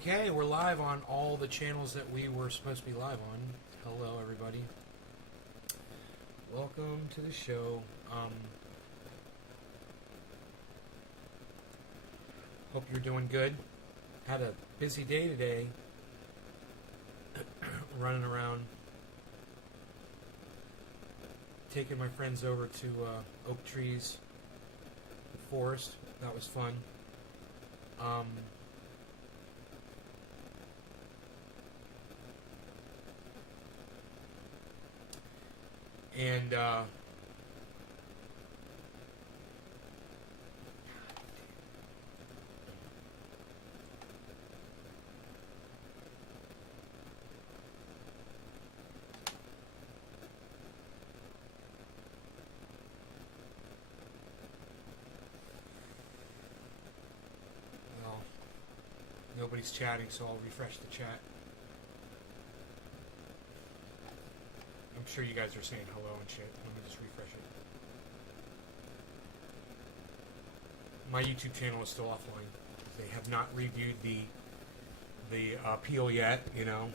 Okay, we're live on all the channels that we were supposed to be live on. Hello, everybody. Welcome to the show. Hope you're doing good. Had a busy day today. Running around. Taking my friends over to Oak Trees Forest. That was fun. And well, nobody's chatting, so I'll refresh the chat. I'm sure you guys are saying hello and shit. Let me just refresh it. My YouTube channel is still offline. They have not reviewed the appeal yet, you know.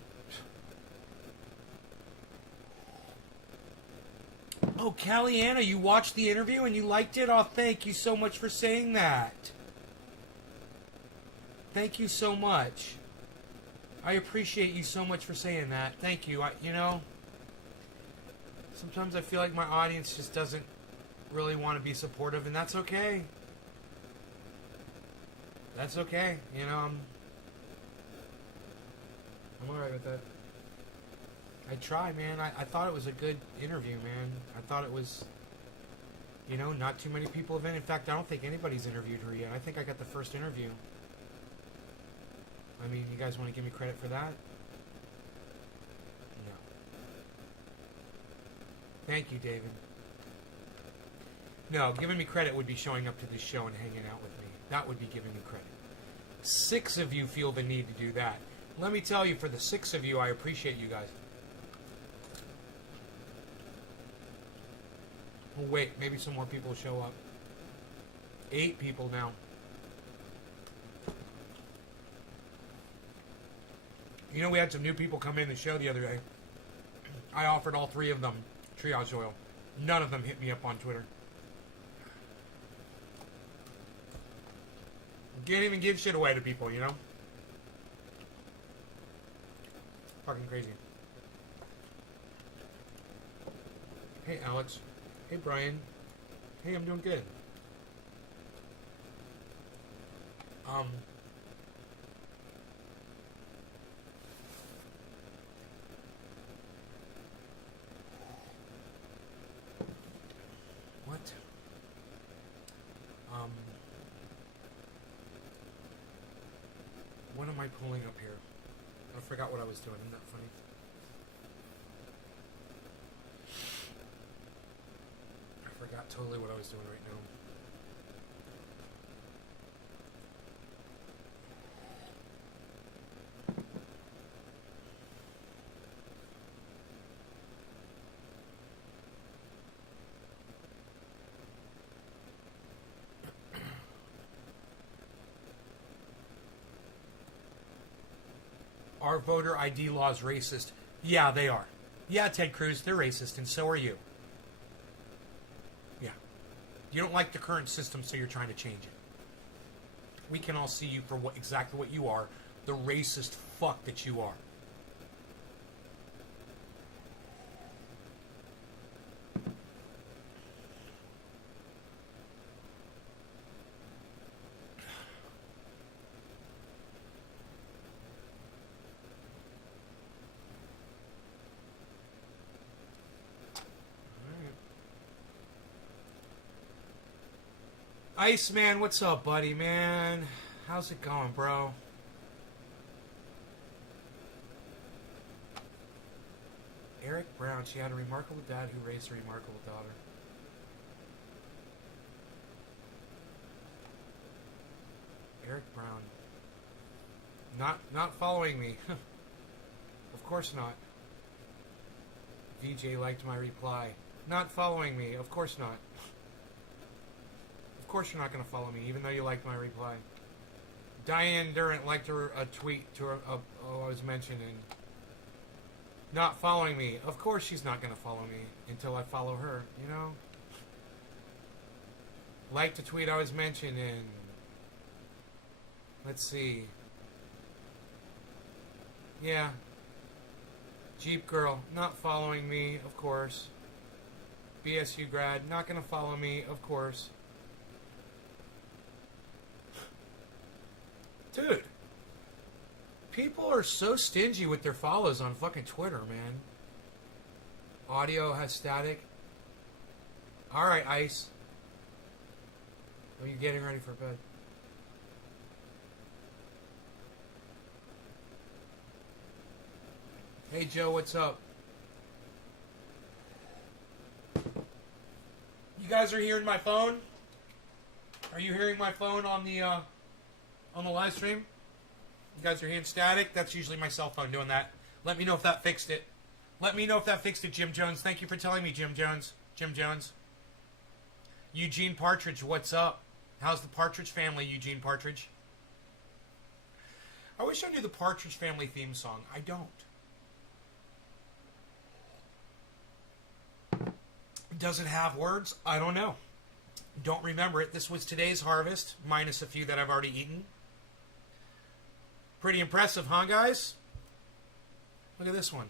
Oh, Callie-Anna, you watched the interview and you liked it? Oh, thank you so much for saying that. Thank you so much. I appreciate you so much for saying that. Thank you. You know, sometimes I feel like my audience just doesn't really want to be supportive, and that's okay. That's okay. You know, I'm alright with that. I try, man. I thought it was a good interview, man. I thought it was, you know, not too many people have been. In fact, I don't think anybody's interviewed her yet. I think I got the first interview. I mean, you guys want to give me credit for that? No. Thank you, David. No, giving me credit would be showing up to this show and hanging out with me. That would be giving me credit. 6 of you feel the need to do that. Let me tell you, for the 6 of you, I appreciate you guys. Oh, wait, maybe some more people will show up. 8 people now. You know, we had some new people come in the show the other day. I offered all 3 of them triage oil. None of them hit me up on Twitter. Can't even give shit away to people, you know? Fucking crazy. Hey, Alex. Hey, Brian. Hey, I'm doing good. What? What am I pulling up here? I forgot what I was doing. Isn't that funny? I forgot totally what I was doing right now. Are voter ID laws racist? Yeah, they are. Yeah, Ted Cruz, they're racist, and so are you. Yeah. You don't like the current system, so you're trying to change it. We can all see you for exactly what you are, the racist fuck that you are. Iceman, what's up, buddy, man? How's it going, bro? Eric Brown, she had a remarkable dad who raised a remarkable daughter. Eric Brown. Not following me. Of course not. VJ liked my reply. Not following me. Of course not. Of course you're not going to follow me, even though you liked my reply. Diane Durant liked a tweet to I was mentioning. Not following me. Of course she's not going to follow me until I follow her, you know? Liked a tweet I was mentioning. Let's see. Yeah. Jeep Girl, not following me, of course. BSU grad, not going to follow me, of course. Dude. People are so stingy with their follows on fucking Twitter, man. Audio has static. Alright, Ice. Are you getting ready for bed? Hey Joe, what's up? You guys are hearing my phone? Are you hearing my phone on the live stream? You guys are hearing static? That's usually my cell phone doing that. Let me know if that fixed it. Let me know if that fixed it, Jim Jones. Thank you for telling me, Jim Jones. Jim Jones. Eugene Partridge, what's up? How's the Partridge family, Eugene Partridge? I wish I knew the Partridge Family theme song. I don't. Does it have words? I don't know. Don't remember it. This was today's harvest, minus a few that I've already eaten. Pretty impressive, huh, guys? Look at this one.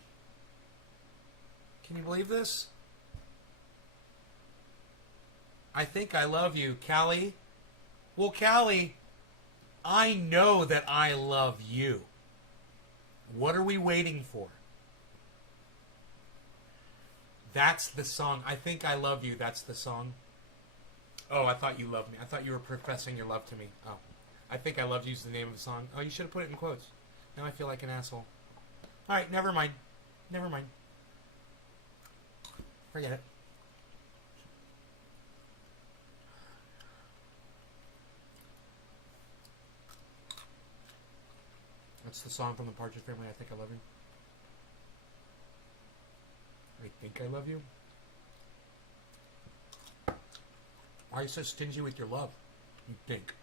Can you believe this? I think I love you, Callie. Well, Callie, I know that I love you. What are we waiting for? That's the song. I think I love you. That's the song. Oh, I thought you loved me. I thought you were professing your love to me. Oh. I think I love you is the name of the song. Oh, you should have put it in quotes. Now I feel like an asshole. Alright, never mind. Never mind. Forget it. That's the song from the Partridge Family. I think I love you. I think I love you. Why are you so stingy with your love? You think.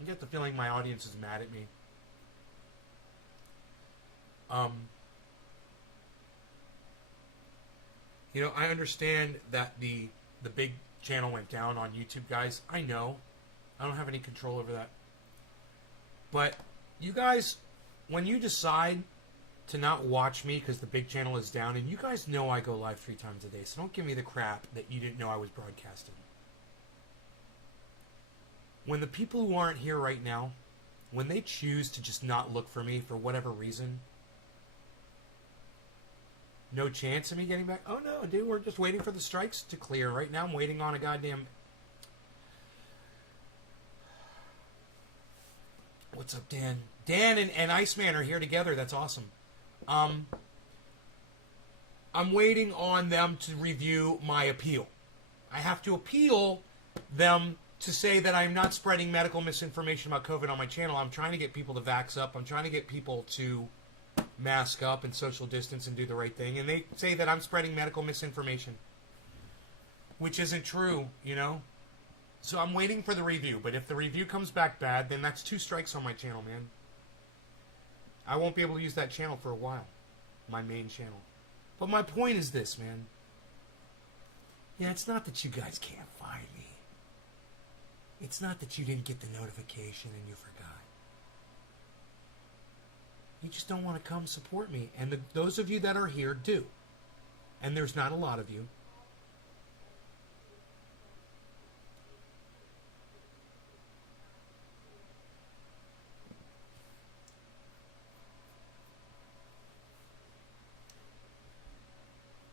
I get the feeling my audience is mad at me. You know, I understand that the big channel went down on YouTube, guys. I know. I don't have any control over that. But you guys, when you decide to not watch me because the big channel is down, and you guys know I go live 3 times a day, so don't give me the crap that you didn't know I was broadcasting. When the people who aren't here right now, when they choose to just not look for me for whatever reason, no chance of me getting back? Oh no, dude, we're just waiting for the strikes to clear. Right now I'm waiting on a goddamn... What's up, Dan? Dan and Iceman are here together. That's awesome. I'm waiting on them to review my appeal. I have to appeal them to say that I'm not spreading medical misinformation about COVID on my channel. I'm trying to get people to vax up. I'm trying to get people to mask up and social distance and do the right thing. And they say that I'm spreading medical misinformation, which isn't true, you know? So I'm waiting for the review. But if the review comes back bad, then that's 2 strikes on my channel, man. I won't be able to use that channel for a while. My main channel. But my point is this, man. Yeah, it's not that you guys can't find me. It's not that you didn't get the notification and you forgot. You just don't want to come support me. And those of you that are here do. And there's not a lot of you.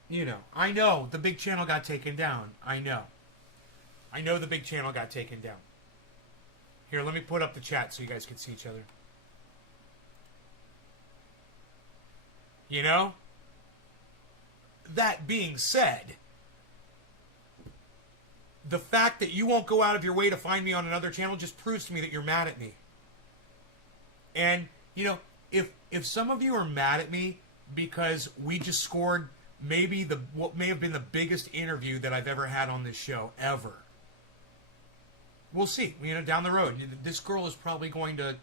You know, I know the big channel got taken down. I know. I know the big channel got taken down. Here, let me put up the chat so you guys can see each other. You know? That being said, the fact that you won't go out of your way to find me on another channel just proves to me that you're mad at me. And, you know, if some of you are mad at me because we just scored maybe what may have been the biggest interview that I've ever had on this show, ever. We'll see. You know, down the road, this girl is probably going to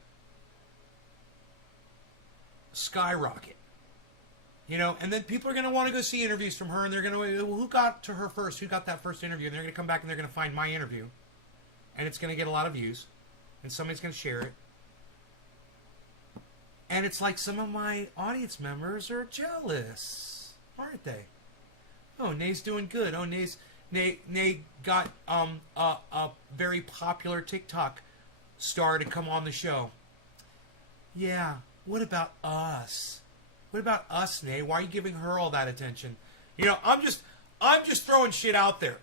skyrocket. You know, and then people are going to want to go see interviews from her, and they're going to, well, who got to her first? Who got that first interview? And they're going to come back and they're going to find my interview, and it's going to get a lot of views, and somebody's going to share it. And it's like some of my audience members are jealous, aren't they? Oh, Nay's doing good. Oh, Nay got a very popular TikTok star to come on the show. Yeah, what about us? What about us, Nay? Why are you giving her all that attention? You know, I'm just throwing shit out there.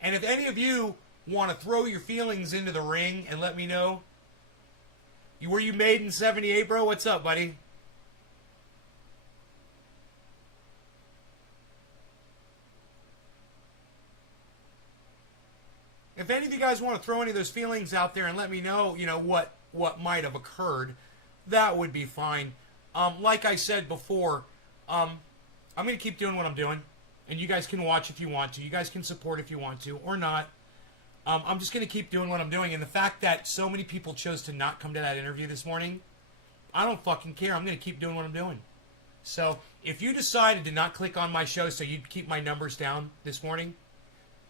And if any of you want to throw your feelings into the ring and let me know, were you made in 78, bro? What's up, buddy? If any of you guys want to throw any of those feelings out there and let me know, you know, what might have occurred, that would be fine. Like I said before, I'm going to keep doing what I'm doing, and you guys can watch if you want to. You guys can support if you want to, or not. I'm just going to keep doing what I'm doing, and the fact that so many people chose to not come to that interview this morning, I don't fucking care. I'm going to keep doing what I'm doing. So, if you decided to not click on my show so you'd keep my numbers down this morning,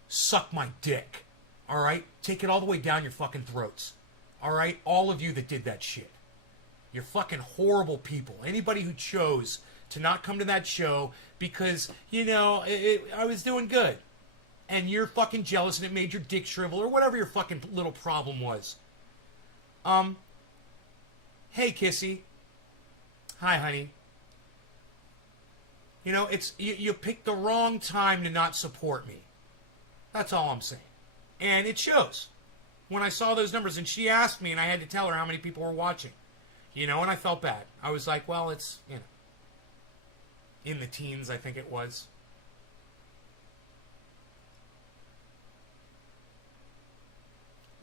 suck my dick. All right? Take it all the way down your fucking throats. All right? All of you that did that shit. You're fucking horrible people. Anybody who chose to not come to that show because, you know, I was doing good. And you're fucking jealous and it made your dick shrivel or whatever your fucking little problem was. Hey, Kissy. Hi, honey. You know, you picked the wrong time to not support me. That's all I'm saying. And it shows. When I saw those numbers, and she asked me, and I had to tell her how many people were watching. You know, and I felt bad. I was like, well, it's, you know, in the teens, I think it was.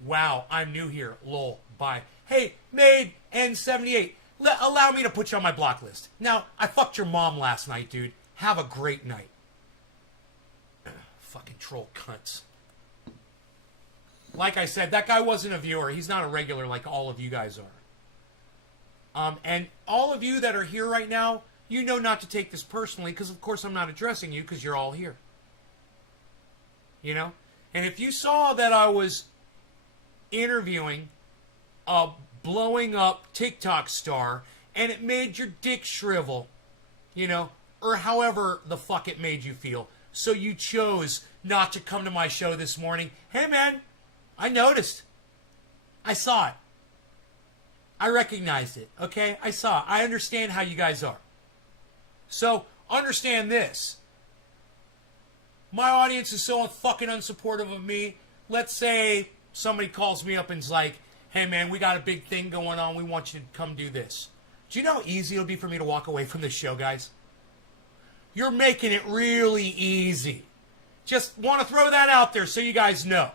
Wow, I'm new here. Lol. Bye. Hey, Maid N78, allow me to put you on my block list. Now, I fucked your mom last night, dude. Have a great night. Fucking troll cunts. Like I said, that guy wasn't a viewer. He's not a regular like all of you guys are. And all of you that are here right now, you know not to take this personally, because of course I'm not addressing you, because you're all here. You know? And if you saw that I was interviewing a blowing up TikTok star, and it made your dick shrivel, you know, or however the fuck it made you feel, so you chose not to come to my show this morning, hey man, I noticed. I saw it. I recognized it, okay? I saw it. I understand how you guys are. So, understand this. My audience is so fucking unsupportive of me. Let's say somebody calls me up and's like, hey man, we got a big thing going on. We want you to come do this. Do you know how easy it'll be for me to walk away from this show, guys? You're making it really easy. Just want to throw that out there so you guys know.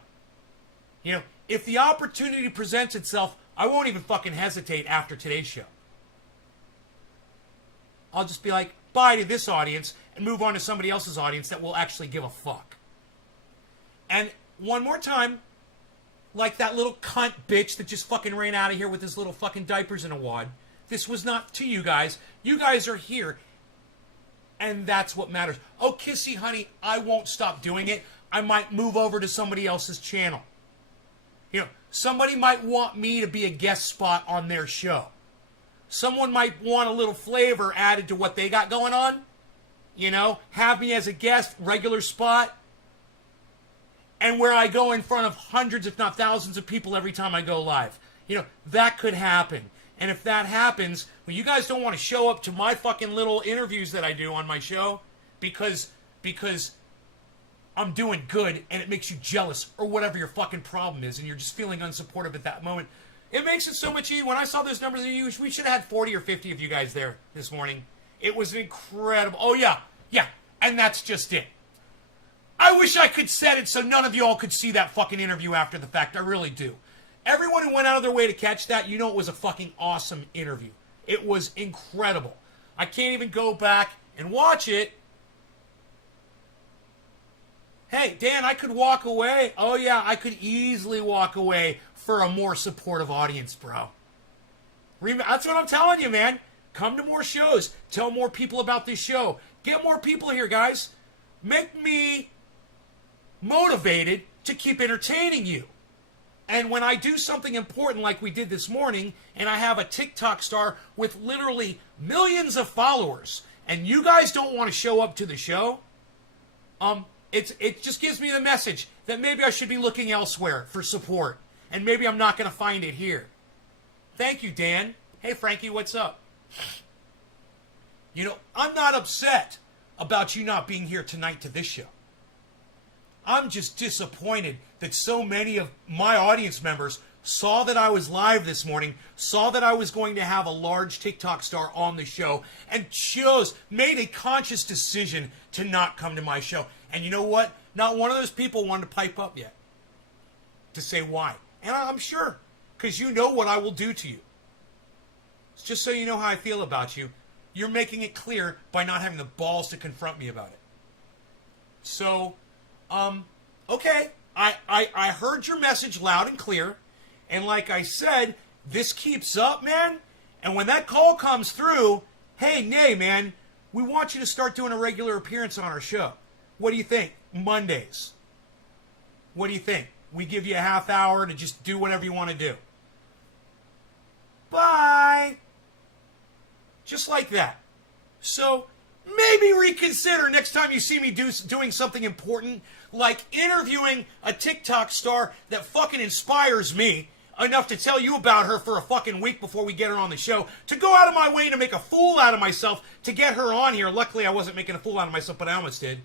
You know, if the opportunity presents itself, I won't even fucking hesitate after today's show. I'll just be like, bye to this audience and move on to somebody else's audience that will actually give a fuck. And one more time, like that little cunt bitch that just fucking ran out of here with his little fucking diapers in a wad. This was not to you guys. You guys are here. And that's what matters. Oh, Kissy, honey, I won't stop doing it. I might move over to somebody else's channel. You know, somebody might want me to be a guest spot on their show. Someone might want a little flavor added to what they got going on. You know, have me as a guest, regular spot. And where I go in front of hundreds, if not thousands of people every time I go live. You know, that could happen. And if that happens, well, you guys don't want to show up to my fucking little interviews that I do on my show because I'm doing good and it makes you jealous or whatever your fucking problem is and you're just feeling unsupportive at that moment. It makes it so much easier. When I saw those numbers, we should have had 40 or 50 of you guys there this morning. It was incredible. Oh, yeah. And that's just it. I wish I could set it so none of you all could see that fucking interview after the fact. I really do. Everyone who went out of their way to catch that, you know it was a fucking awesome interview. It was incredible. I can't even go back and watch it. Hey, Dan, I could walk away. Oh, yeah, I could easily walk away for a more supportive audience, bro. That's what I'm telling you, man. Come to more shows. Tell more people about this show. Get more people here, guys. Make me motivated to keep entertaining you. And when I do something important like we did this morning, and I have a TikTok star with literally millions of followers, and you guys don't want to show up to the show, it just gives me the message that maybe I should be looking elsewhere for support. And maybe I'm not going to find it here. Thank you, Dan. Hey, Frankie, what's up? You know, I'm not upset about you not being here tonight to this show. I'm just disappointed that so many of my audience members saw that I was live this morning, saw that I was going to have a large TikTok star on the show, and made a conscious decision to not come to my show. And you know what? Not one of those people wanted to pipe up yet to say why. And I'm sure, because you know what I will do to you. It's just so you know how I feel about you. You're making it clear by not having the balls to confront me about it. So, okay. I heard your message loud and clear. And like I said, this keeps up, man. And when that call comes through, hey, Nay, man, we want you to start doing a regular appearance on our show. What do you think? Mondays. What do you think? We give you a half hour to just do whatever you want to do. Bye. Just like that. So maybe reconsider next time you see me doing something important, like interviewing a TikTok star that fucking inspires me enough to tell you about her for a fucking week before we get her on the show, to go out of my way to make a fool out of myself to get her on here. Luckily, I wasn't making a fool out of myself, but I almost did.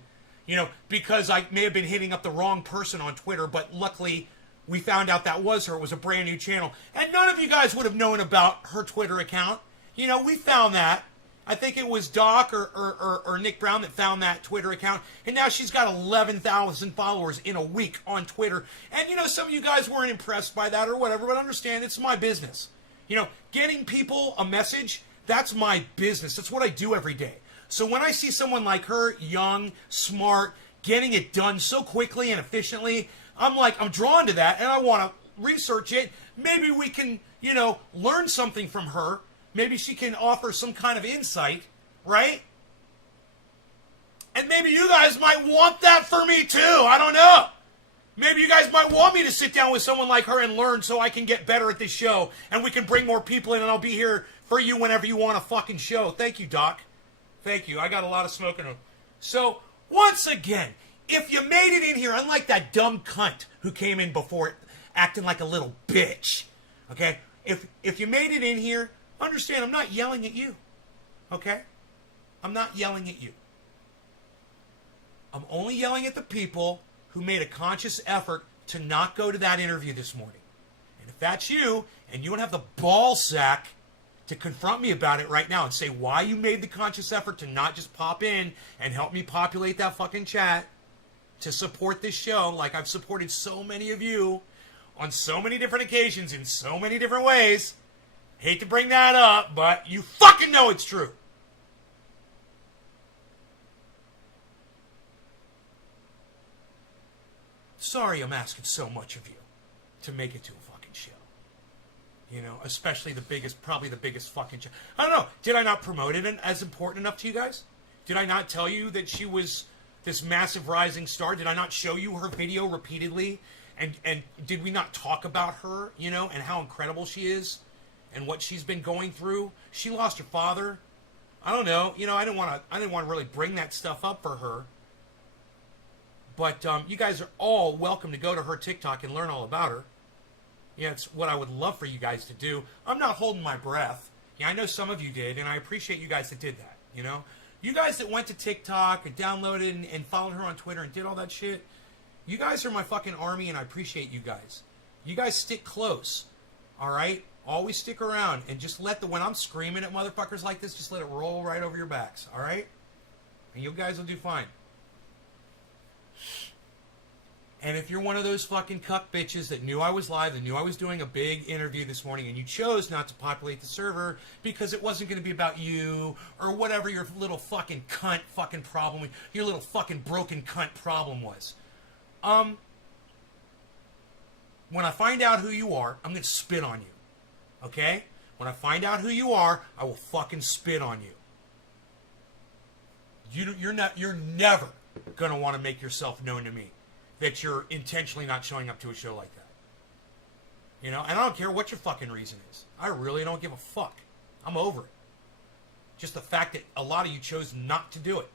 You know, because I may have been hitting up the wrong person on Twitter, but luckily we found out that was her. It was a brand new channel. And none of you guys would have known about her Twitter account. You know, we found that. I think it was Doc or Nick Brown that found that Twitter account. And now she's got 11,000 followers in a week on Twitter. And, you know, some of you guys weren't impressed by that or whatever, but understand it's my business. You know, getting people a message, that's my business. That's what I do every day. So when I see someone like her, young, smart, getting it done so quickly and efficiently, I'm drawn to that and I want to research it. Maybe we can, you know, learn something from her. Maybe she can offer some kind of insight, right? And maybe you guys might want that for me too. I don't know. Maybe you guys might want me to sit down with someone like her and learn so I can get better at this show and we can bring more people in and I'll be here for you whenever you want a fucking show. Thank you, Doc. Thank you. I got a lot of smoke in them. So, once again, if you made it in here, unlike that dumb cunt who came in before acting like a little bitch, okay? If you made it in here, understand I'm not yelling at you, okay? I'm not yelling at you. I'm only yelling at the people who made a conscious effort to not go to that interview this morning. And if that's you, and you don't have the ball sack to confront me about it right now and say why you made the conscious effort to not just pop in and help me populate that fucking chat to support this show like I've supported so many of you on so many different occasions in so many different ways. Hate to bring that up, but you fucking know it's true. Sorry I'm asking so much of you to make it to a fucking show. You know, especially probably the biggest fucking show. I don't know. Did I not promote it as important enough to you guys? Did I not tell you that she was this massive rising star? Did I not show you her video repeatedly? And did we not talk about her, you know, and how incredible she is and what she's been going through? She lost her father. I don't know. You know, I didn't want to really bring that stuff up for her. But you guys are all welcome to go to her TikTok and learn all about her. Yeah, it's what I would love for you guys to do. I'm not holding my breath. Yeah, I know some of you did, and I appreciate you guys that did that, you know? You guys that went to TikTok and downloaded and followed her on Twitter and did all that shit, you guys are my fucking army, and I appreciate you guys. You guys stick close, all right? Always stick around, and just when I'm screaming at motherfuckers like this, just let it roll right over your backs, all right? And you guys will do fine. And if you're one of those fucking cuck bitches that knew I was live and knew I was doing a big interview this morning and you chose not to populate the server because it wasn't going to be about you or whatever your little fucking cunt fucking problem, your little fucking broken cunt problem was. When I find out who you are, I'm going to spit on you. Okay? When I find out who you are, I will fucking spit on you. You're never going to want to make yourself known to me that you're intentionally not showing up to a show like that. You know? And I don't care what your fucking reason is. I really don't give a fuck. I'm over it. Just the fact that a lot of you chose not to do it.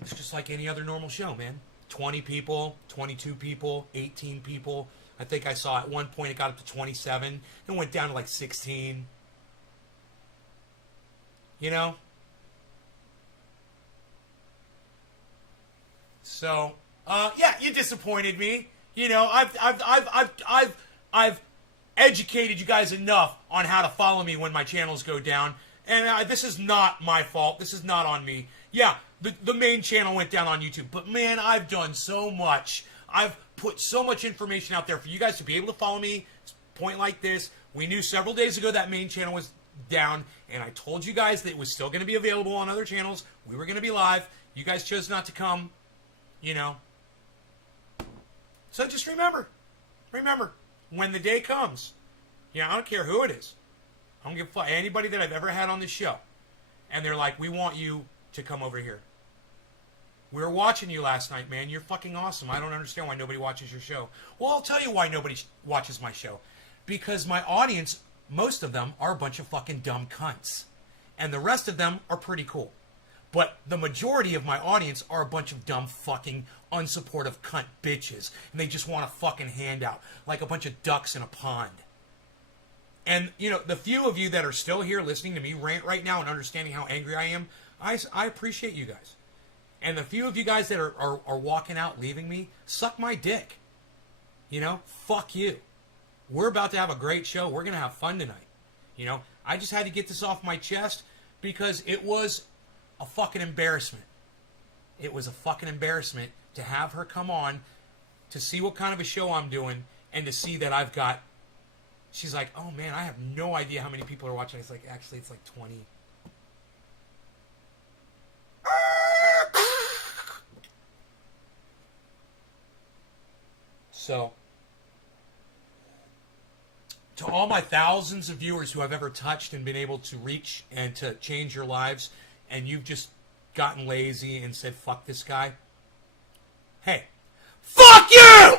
It's just like any other normal show, man. 20 people, 22 people, 18 people. I think I saw at one point it got up to 27 and went down to like 16. You know? So, yeah, you disappointed me. You know, I've educated you guys enough on how to follow me when my channels go down. And this is not my fault. This is not on me. Yeah, the main channel went down on YouTube. But, man, I've done so much. I've put so much information out there for you guys to be able to follow me. Point like this. We knew several days ago that main channel was down. And I told you guys that it was still going to be available on other channels. We were going to be live. You guys chose not to come. You know. So just remember. Remember. When the day comes. You know, I don't care who it is. I don't give a fuck. Anybody that I've ever had on this show. And they're like, we want you to come over here. We were watching you last night, man. You're fucking awesome. I don't understand why nobody watches your show. Well, I'll tell you why nobody watches my show. Because my audience, most of them, are a bunch of fucking dumb cunts. And the rest of them are pretty cool. But the majority of my audience are a bunch of dumb fucking unsupportive cunt bitches. And they just want a fucking handout. Like a bunch of ducks in a pond. And, you know, the few of you that are still here listening to me rant right now and understanding how angry I am, I appreciate you guys. And the few of you guys that are walking out, leaving me, suck my dick. You know, fuck you. We're about to have a great show. We're going to have fun tonight. You know, I just had to get this off my chest because it was a fucking embarrassment. It was a fucking embarrassment to have her come on to see what kind of a show I'm doing and to see that I've got... She's like, oh man, I have no idea how many people are watching. It's like, actually, it's like 20. So, to all my thousands of viewers who I've ever touched and been able to reach and to change your lives, and you've just gotten lazy and said, fuck this guy. Hey, fuck you!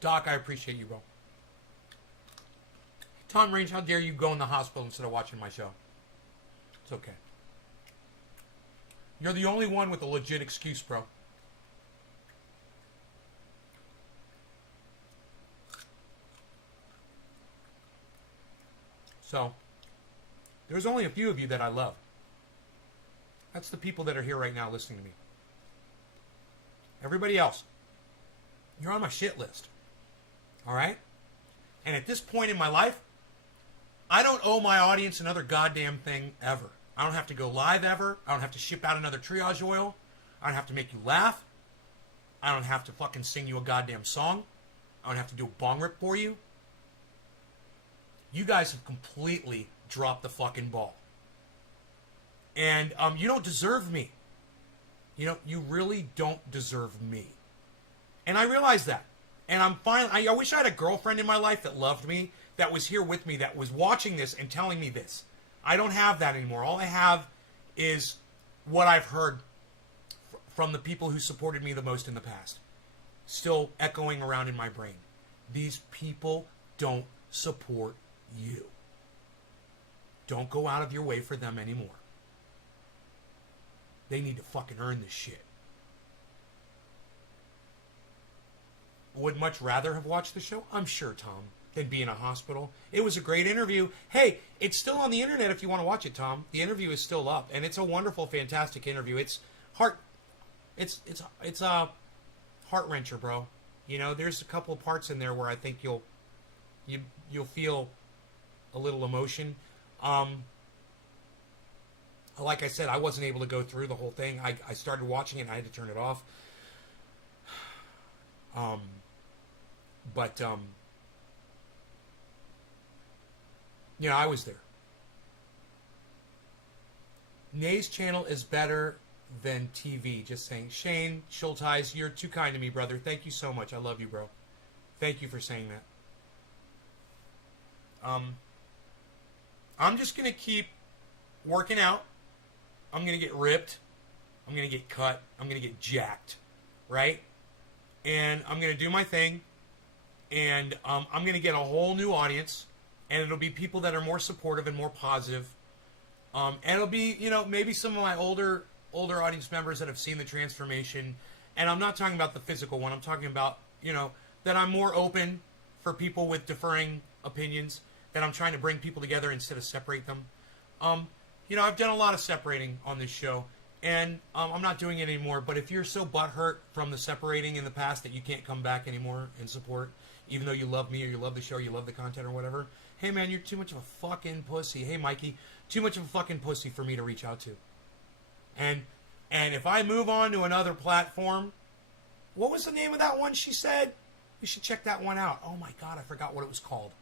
Doc, I appreciate you, bro. Tom Range, how dare you go in the hospital instead of watching my show? It's okay. You're the only one with a legit excuse, bro. So, there's only a few of you that I love. That's the people that are here right now listening to me. Everybody else, you're on my shit list. Alright? And at this point in my life, I don't owe my audience another goddamn thing ever. I don't have to go live ever. I don't have to ship out another triage oil. I don't have to make you laugh. I don't have to fucking sing you a goddamn song. I don't have to do a bong rip for you. You guys have completely dropped the fucking ball. And you don't deserve me. You know, you really don't deserve me. And I realize that. And I'm fine. I wish I had a girlfriend in my life that loved me, that was here with me, that was watching this and telling me this. I don't have that anymore. All I have is what I've heard from the people who supported me the most in the past. Still echoing around in my brain. These people don't support you. Don't go out of your way for them anymore. They need to fucking earn this shit. Would much rather have watched the show? I'm sure, Tom, than be in a hospital. It was a great interview. Hey, it's still on the internet if you want to watch it, Tom. The interview is still up, and it's a wonderful, fantastic interview. It's a heart wrencher, bro. You know, there's a couple of parts in there where I think you'll feel a little emotion. Like I said, I wasn't able to go through the whole thing. I started watching it and I had to turn it off. But you know, I was there. Nay's channel is better than TV. Just saying. Shane Schulteis, you're too kind to me, brother. Thank you so much. I love you, bro. Thank you for saying that. I'm just going to keep working out. I'm going to get ripped. I'm going to get cut. I'm going to get jacked. Right? And I'm going to do my thing. And I'm going to get a whole new audience. And it'll be people that are more supportive and more positive. And it'll be, you know, maybe some of my older audience members that have seen the transformation. And I'm not talking about the physical one. I'm talking about, you know, that I'm more open for people with differing opinions. That I'm trying to bring people together instead of separate them. You know, I've done a lot of separating on this show. And I'm not doing it anymore. But if you're so butthurt from the separating in the past that you can't come back anymore and support, even though you love me or you love the show or you love the content or whatever, hey, man, you're too much of a fucking pussy. Hey, Mikey, too much of a fucking pussy for me to reach out to. And if I move on to another platform, what was the name of that one she said? You should check that one out. Oh, my God, I forgot what it was called.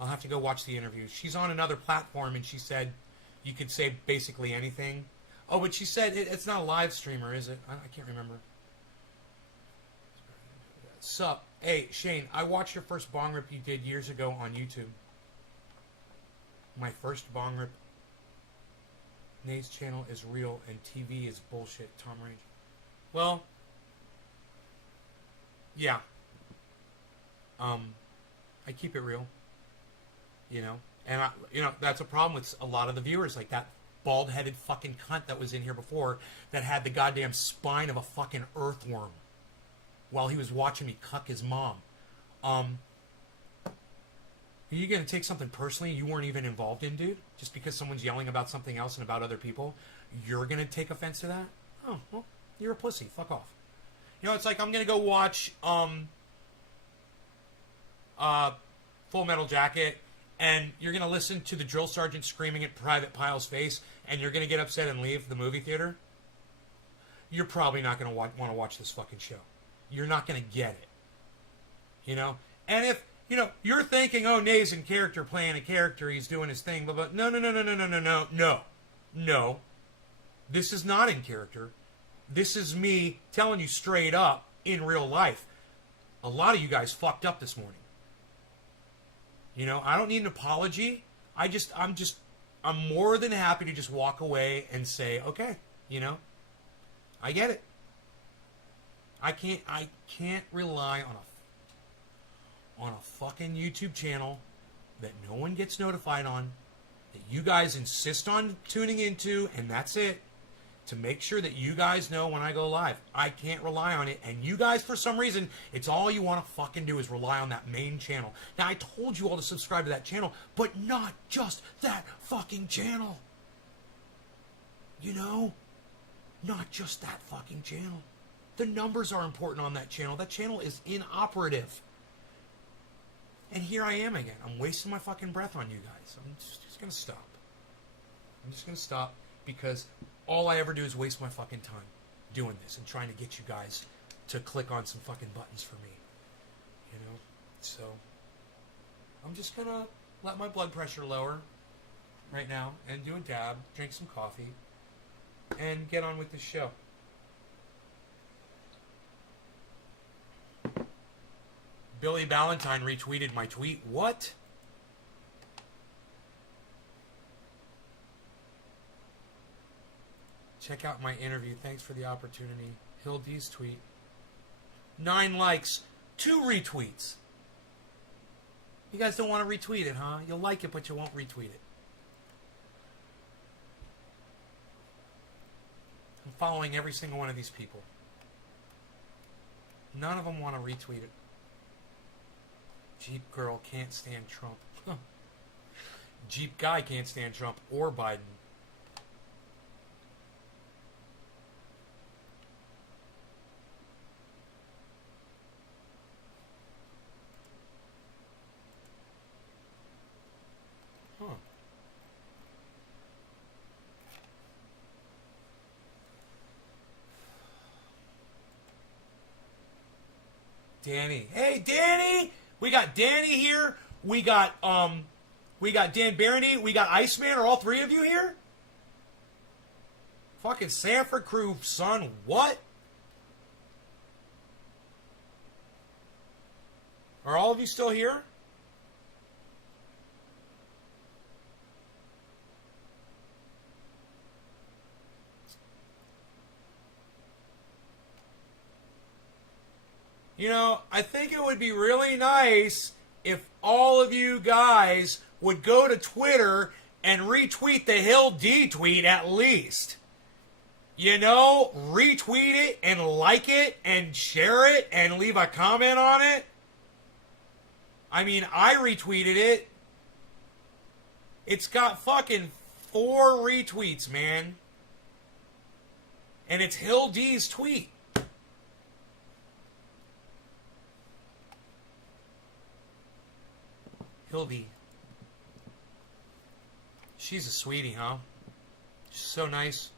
I'll have to go watch the interview. She's on another platform, and she said you could say basically anything. Oh, but she said it's not a live streamer, is it? I can't remember. Sup? Hey, Shane, I watched your first bong rip you did years ago on YouTube. My first bong rip. Nay's channel is real and TV is bullshit. Tom Range. Well, yeah. I keep it real. You know, and that's a problem with a lot of the viewers, like that bald-headed fucking cunt that was in here before that had the goddamn spine of a fucking earthworm while he was watching me cuck his mom. Are you going to take something personally you weren't even involved in, dude? Just because someone's yelling about something else and about other people, you're going to take offense to that? Oh, well, you're a pussy. Fuck off. You know, it's like I'm going to go watch Full Metal Jacket, and you're going to listen to the drill sergeant screaming at Private Pyle's face, and you're going to get upset and leave the movie theater. You're probably not going to want to watch this fucking show. You're not going to get it. You know? And if, you know, you're thinking, oh, Nay's in character, playing a character, he's doing his thing, blah, blah. No. This is not in character. This is me telling you straight up, in real life. A lot of you guys fucked up this morning. You know, I don't need an apology. I'm more than happy to just walk away and say, okay, you know, I get it. I can't rely on a fucking YouTube channel that no one gets notified on, that you guys insist on tuning into, and that's it, to make sure that you guys know when I go live. I can't rely on it, and you guys, for some reason, it's all you want to fucking do is rely on that main channel. Now, I told you all to subscribe to that channel, but not just that fucking channel. You know? Not just that fucking channel. The numbers are important on that channel. That channel is inoperative. And here I am again. I'm wasting my fucking breath on you guys. I'm just going to stop. I'm just going to stop because all I ever do is waste my fucking time doing this and trying to get you guys to click on some fucking buttons for me. You know? So, I'm just going to let my blood pressure lower right now and do a dab, drink some coffee, and get on with the show. Billy Ballantyne retweeted my tweet. What? Check out my interview. Thanks for the opportunity. Hill D's tweet. 9 likes, 2 retweets. You guys don't want to retweet it, huh? You'll like it, but you won't retweet it. I'm following every single one of these people. None of them want to retweet it. Jeep girl can't stand Trump. Jeep guy can't stand Trump or Biden. Danny. Hey, Danny! We got Danny here. We got Dan Barony. We got Iceman. Are all three of you here? Fucking Sanford crew, son. What? Are all of you still here? You know, I think it would be really nice if all of you guys would go to Twitter and retweet the Hill D tweet at least. You know, retweet it and like it and share it and leave a comment on it. I mean, I retweeted it. It's got fucking 4 retweets, man. And it's Hill D's tweet. Hildy. She's a sweetie, huh? She's so nice.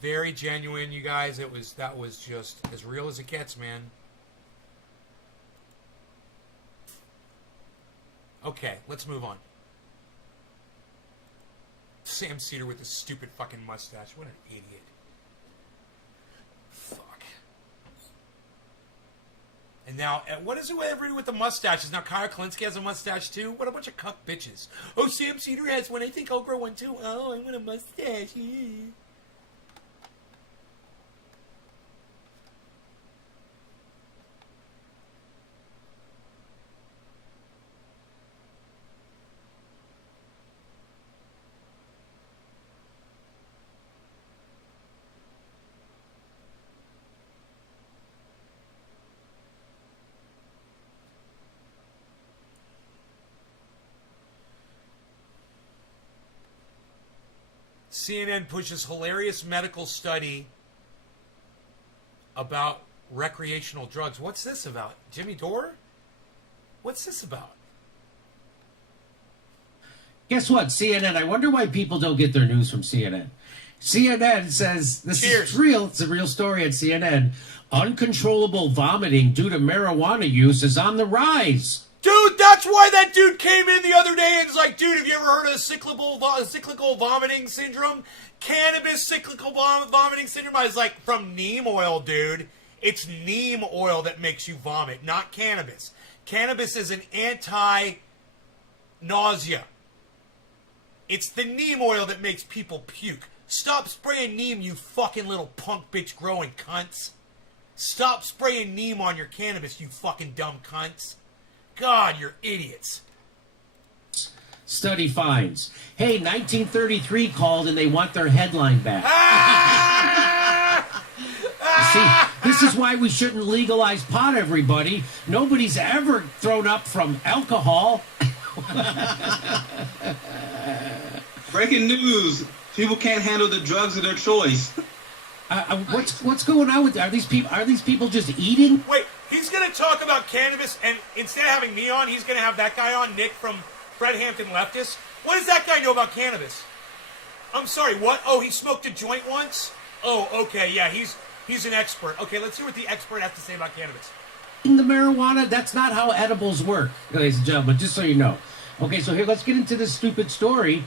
Very genuine, you guys. That was just as real as it gets, man. Okay, let's move on. Sam Cedar with his stupid fucking mustache. What an idiot. Fuck. And now, what is it with everybody with the mustaches? Now Kyle Klinsky has a mustache too? What a bunch of cuck bitches. Oh, Sam Cedar has one. I think I'll grow one too. Oh, I want a mustache. CNN pushes hilarious medical study about recreational drugs. What's this about? Jimmy Dore? What's this about? Guess what? CNN. I wonder why people don't get their news from CNN. CNN says this is real. It's a real story at CNN. Uncontrollable vomiting due to marijuana use is on the rise. Dude, that's why that dude came in the other day and was like, dude, have you ever heard of cyclical vomiting syndrome? Cannabis cyclical vomiting syndrome? I was like, from neem oil, dude. It's neem oil that makes you vomit, not cannabis. Cannabis is an anti-nausea. It's the neem oil that makes people puke. Stop spraying neem, you fucking little punk bitch growing cunts. Stop spraying neem on your cannabis, you fucking dumb cunts. God, you're idiots. Study finds. Hey, 1933 called and they want their headline back. See, this is why we shouldn't legalize pot, everybody. Nobody's ever thrown up from alcohol. Breaking news. People can't handle the drugs of their choice. What's going on with are these people just eating? Wait, he's going to talk about cannabis, and instead of having me on, he's going to have that guy on, Nick from Fred Hampton Leftist. What does that guy know about cannabis? I'm sorry, what? Oh, he smoked a joint once? Oh, okay, yeah, he's an expert. Okay, let's see what the expert has to say about cannabis. In the marijuana, that's not how edibles work, ladies and gentlemen, just so you know. Okay, so here, let's get into this stupid story.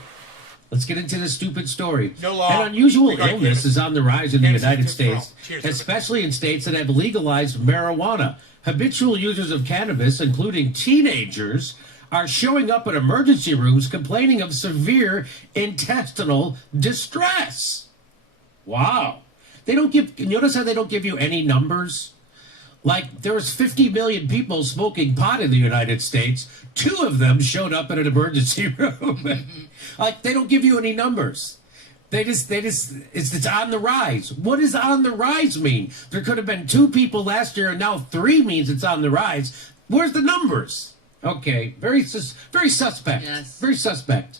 No law. An unusual illness is on the rise in the United States, especially in states that have legalized marijuana. Habitual users of cannabis, including teenagers, are showing up at emergency rooms complaining of severe intestinal distress. Wow. Notice how they don't give you any numbers? Like, there was 50 million people smoking pot in the United States. 2 of them showed up at an emergency room. Like, they don't give you any numbers. It's on the rise. What does on the rise mean? There could have been 2 people last year, and now 3 means it's on the rise. Where's the numbers? Okay, very suspect. Yes. Very suspect.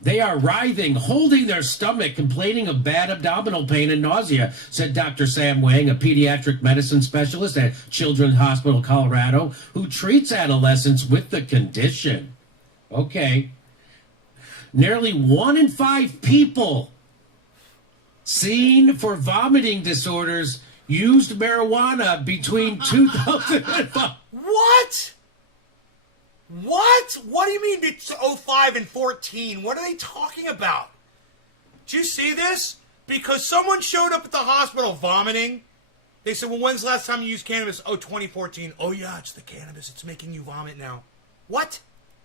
They are writhing, holding their stomach, complaining of bad abdominal pain and nausea, said Dr. Sam Wang, a pediatric medicine specialist at Children's Hospital Colorado, who treats adolescents with the condition. Okay. Nearly 1 in 5 people seen for vomiting disorders used marijuana between 2005. What? What? What do you mean it's 05 and 14? What are they talking about? Did you see this? Because someone showed up at the hospital vomiting. They said, well, when's the last time you used cannabis? Oh, 2014. Oh, yeah, it's the cannabis. It's making you vomit now. What?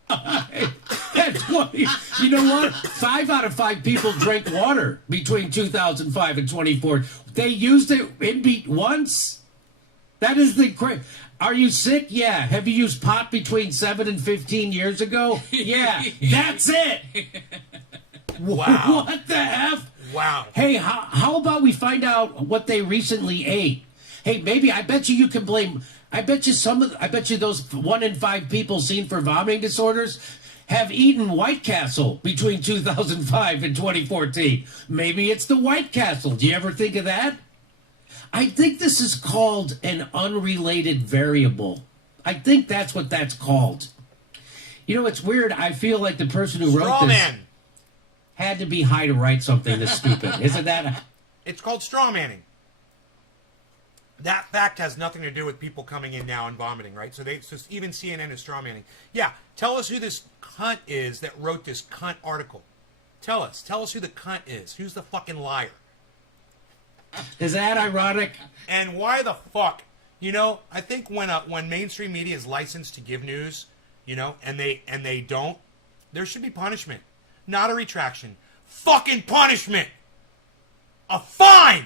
That's what, you know what? 5 out of 5 people drank water between 2005 and 2004. They used it once. That is the crazy. Are you sick? Yeah. Have you used pot between 7 and 15 years ago? Yeah. That's it. Wow. What the F? Wow. Hey, how about we find out what they recently ate? Hey, maybe I bet you can blame. I bet you those 1 in 5 people seen for vomiting disorders have eaten White Castle between 2005 and 2014. Maybe it's the White Castle. Do you ever think of that? I think this is called an unrelated variable. I think that's what that's called. You know, it's weird. I feel like the person who wrote this had to be high to write something this stupid. Isn't that? It's called straw manning. That fact has nothing to do with people coming in now and vomiting, right? So even CNN is straw manning. Yeah, tell us who this cunt is that wrote this cunt article. Tell us who the cunt is. Who's the fucking liar? Is that ironic? And why the fuck? You know, I think when mainstream media is licensed to give news, you know, and they don't, there should be punishment, not a retraction. Fucking punishment. A fine.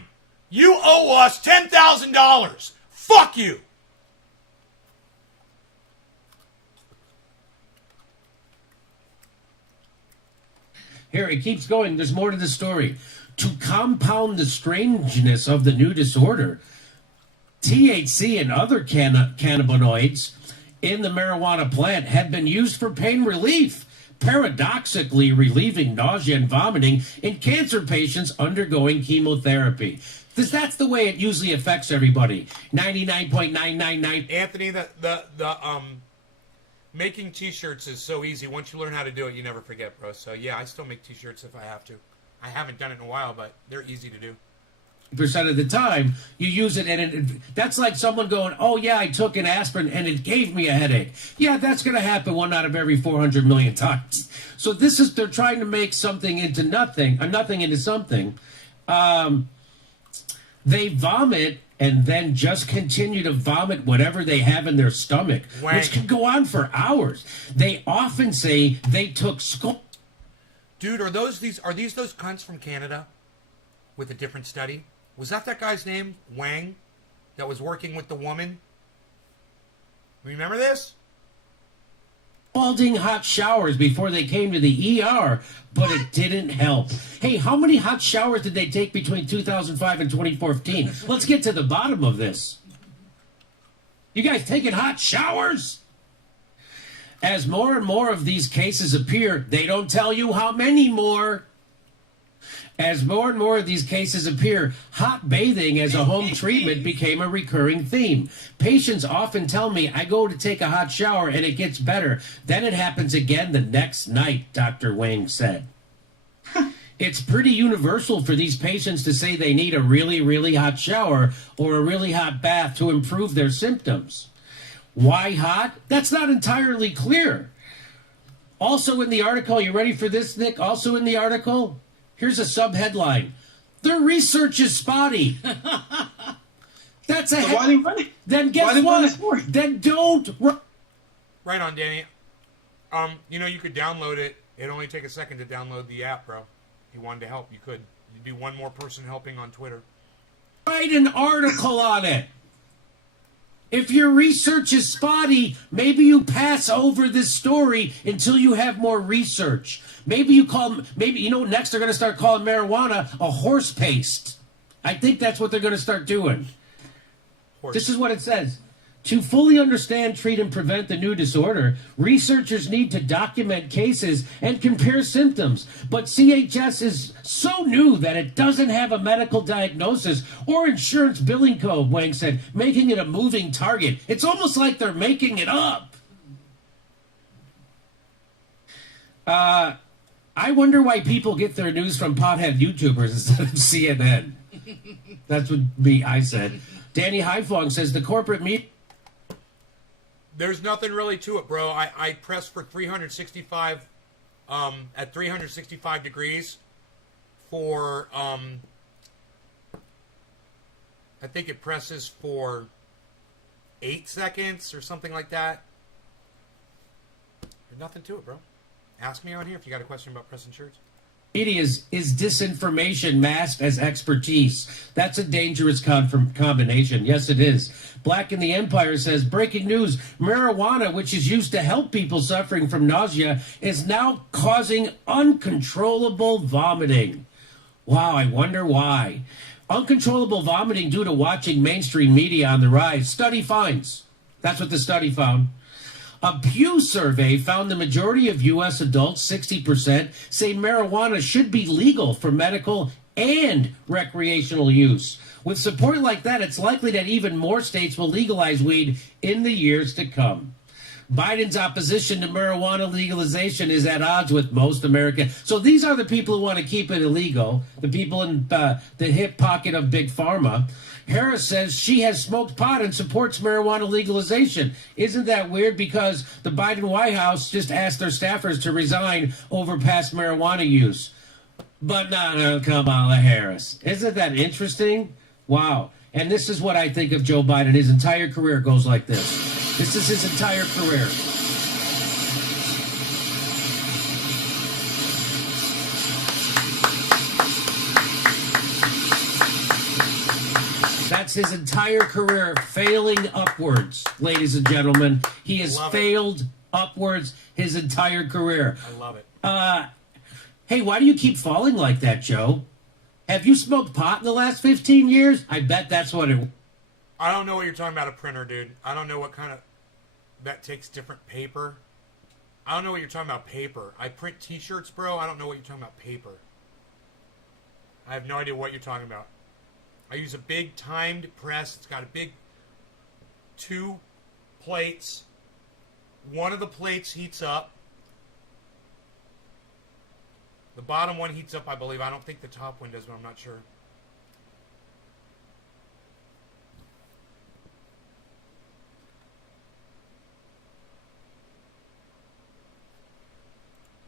You owe us $10,000. Fuck you. Here, it keeps going. There's more to the story. To compound the strangeness of the new disorder, THC and other cannabinoids in the marijuana plant had been used for pain relief, paradoxically relieving nausea and vomiting in cancer patients undergoing chemotherapy. Because that's the way it usually affects everybody. 99.999. Anthony, the making t-shirts is so easy. Once you learn how to do it, you never forget, bro. So yeah, I still make t-shirts if I have to. I haven't done it in a while, but they're easy to do. Percent of the time you use it, and that's like someone going, oh yeah, I took an aspirin and it gave me a headache. Yeah, that's going to happen 1 out of every 400 million times. So they're trying to make something into nothing, or nothing into something. They vomit and then just continue to vomit whatever they have in their stomach, which can go on for hours. They often say they took Dude, are these those cunts from Canada with a different study? Was that guy's name, Wang, that was working with the woman? Remember this? Scalding hot showers before they came to the ER, but it didn't help. Hey, how many hot showers did they take between 2005 and 2014? Let's get to the bottom of this. You guys taking hot showers? As more and more of these cases appear, they don't tell you how many more. As more and more of these cases appear, hot bathing as a home treatment became a recurring theme. Patients often tell me, I go to take a hot shower and it gets better. Then it happens again the next night, Dr. Wang said. It's pretty universal for these patients to say they need a really, really hot shower or a really hot bath to improve their symptoms. Why hot? That's not entirely clear. Also in the article, you ready for this, Nick? Also in the article, here's a sub-headline. The research is spotty. That's a Then guess what? Then don't. Right on, Danny. You know, you could download it. It'd only take a second to download the app, bro. If you wanted to help, you could. You'd be one more person helping on Twitter. Write an article on it. If your research is spotty, maybe you pass over this story until you have more research. Maybe you know, next they're going to start calling marijuana a horse paste. I think that's what they're going to start doing. This is what it says. To fully understand, treat, and prevent the new disorder, researchers need to document cases and compare symptoms. But CHS is so new that it doesn't have a medical diagnosis or insurance billing code, Wang said, making it a moving target. It's almost like they're making it up. I wonder why people get their news from pothead YouTubers instead of CNN. That's what I said. Danny Haifong says the corporate media. There's nothing really to it, bro. I press for 365, at 365 degrees for, I think it presses for 8 seconds or something like that. There's nothing to it, bro. Ask me on here if you got a question about pressing shirts. Media is disinformation masked as expertise. That's a dangerous combination. Yes, it is. Black in the Empire says, breaking news, marijuana, which is used to help people suffering from nausea, is now causing uncontrollable vomiting. Wow, I wonder why. Uncontrollable vomiting due to watching mainstream media on the rise. Study finds. That's what the study found. A Pew survey found the majority of U.S. adults, 60%, say marijuana should be legal for medical and recreational use. With support like that, it's likely that even more states will legalize weed in the years to come. Biden's opposition to marijuana legalization is at odds with most Americans. So these are the people who want to keep it illegal, the people in the hip pocket of Big Pharma. Harris says she has smoked pot and supports marijuana legalization. Isn't that weird? Because the Biden White House just asked their staffers to resign over past marijuana use. But not Kamala Harris. Isn't that interesting? Wow. And this is what I think of Joe Biden. His entire career goes like this. This is his entire career. That's his entire career, failing upwards, ladies and gentlemen. He has failed upwards his entire career. I love it. Hey, why do you keep falling like that, Joe? Have you smoked pot in the last 15 years? I bet that's what it... I don't know what you're talking about, a printer, dude. I don't know what kind of... That takes different paper. I don't know what you're talking about, paper. I print t-shirts, bro. I don't know what you're talking about, paper. I have no idea what you're talking about. I use a big timed press. It's got a big 2 plates. One of the plates heats up. The bottom one heats up, I believe. I don't think the top one does, but I'm not sure.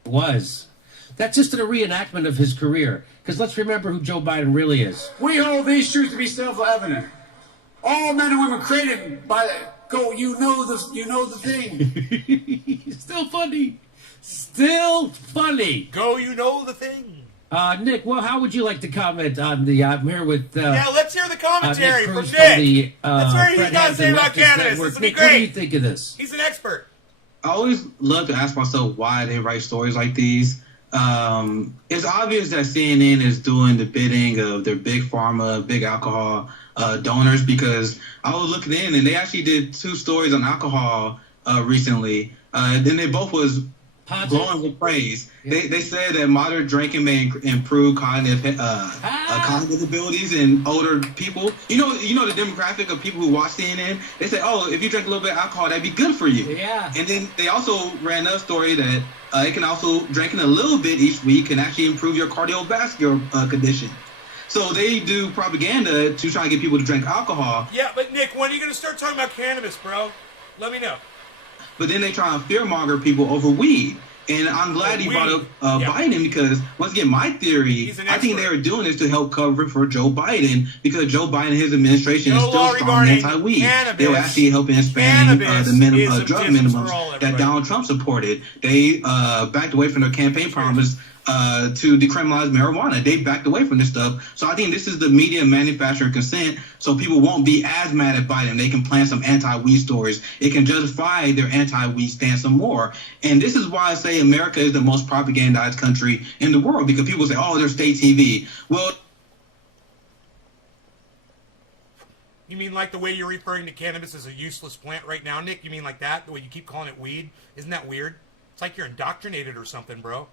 Was. That's just a reenactment of his career. Because let's remember who Joe Biden really is. We hold these truths to be self-evident. All men and women created by you know the thing. Still funny. Still funny. Go, you know the thing. Nick, well, how would you like to comment on the I'm here with yeah, let's hear the commentary from Nick. Let's hear what he's got to say about cannabis. This will be Nick, great. what do you think of this? He's an expert. I always love to ask myself why they write stories like these. It's obvious that CNN is doing the bidding of their big pharma, big alcohol donors, because I was looking in and they actually did 2 stories on alcohol recently. Then they both was glowing with praise. Yeah. They said that moderate drinking may improve cognitive abilities in older people. You know the demographic of people who watch CNN. They say, oh, if you drink a little bit of alcohol, that'd be good for you. Yeah. And then they also ran a story that it can also drinking a little bit each week can actually improve your cardiovascular condition. So they do propaganda to try and get people to drink alcohol. Yeah, but Nick, when are you going to start talking about cannabis, bro? Let me know. But then they try and fearmonger people over weed. And I'm glad he brought up Biden because, once again, my theory, I think they were doing this to help cover for Joe Biden because Joe Biden and his administration is still strong anti-weed. They were actually helping expand the drug minimums that Donald Trump supported. They backed away from their campaign promise to decriminalize marijuana. They backed away from this stuff. So I think this is the media manufacturing consent so people won't be as mad at Biden. They can plan some anti-weed stories. It can justify their anti-weed stance some more. And this is why I say America is the most propagandized country in the world, because people say, oh, they're state TV. Well, you mean like the way you're referring to cannabis as a useless plant right now, Nick? You mean like that? The way you keep calling it weed? Isn't that weird? It's like you're indoctrinated or something, bro.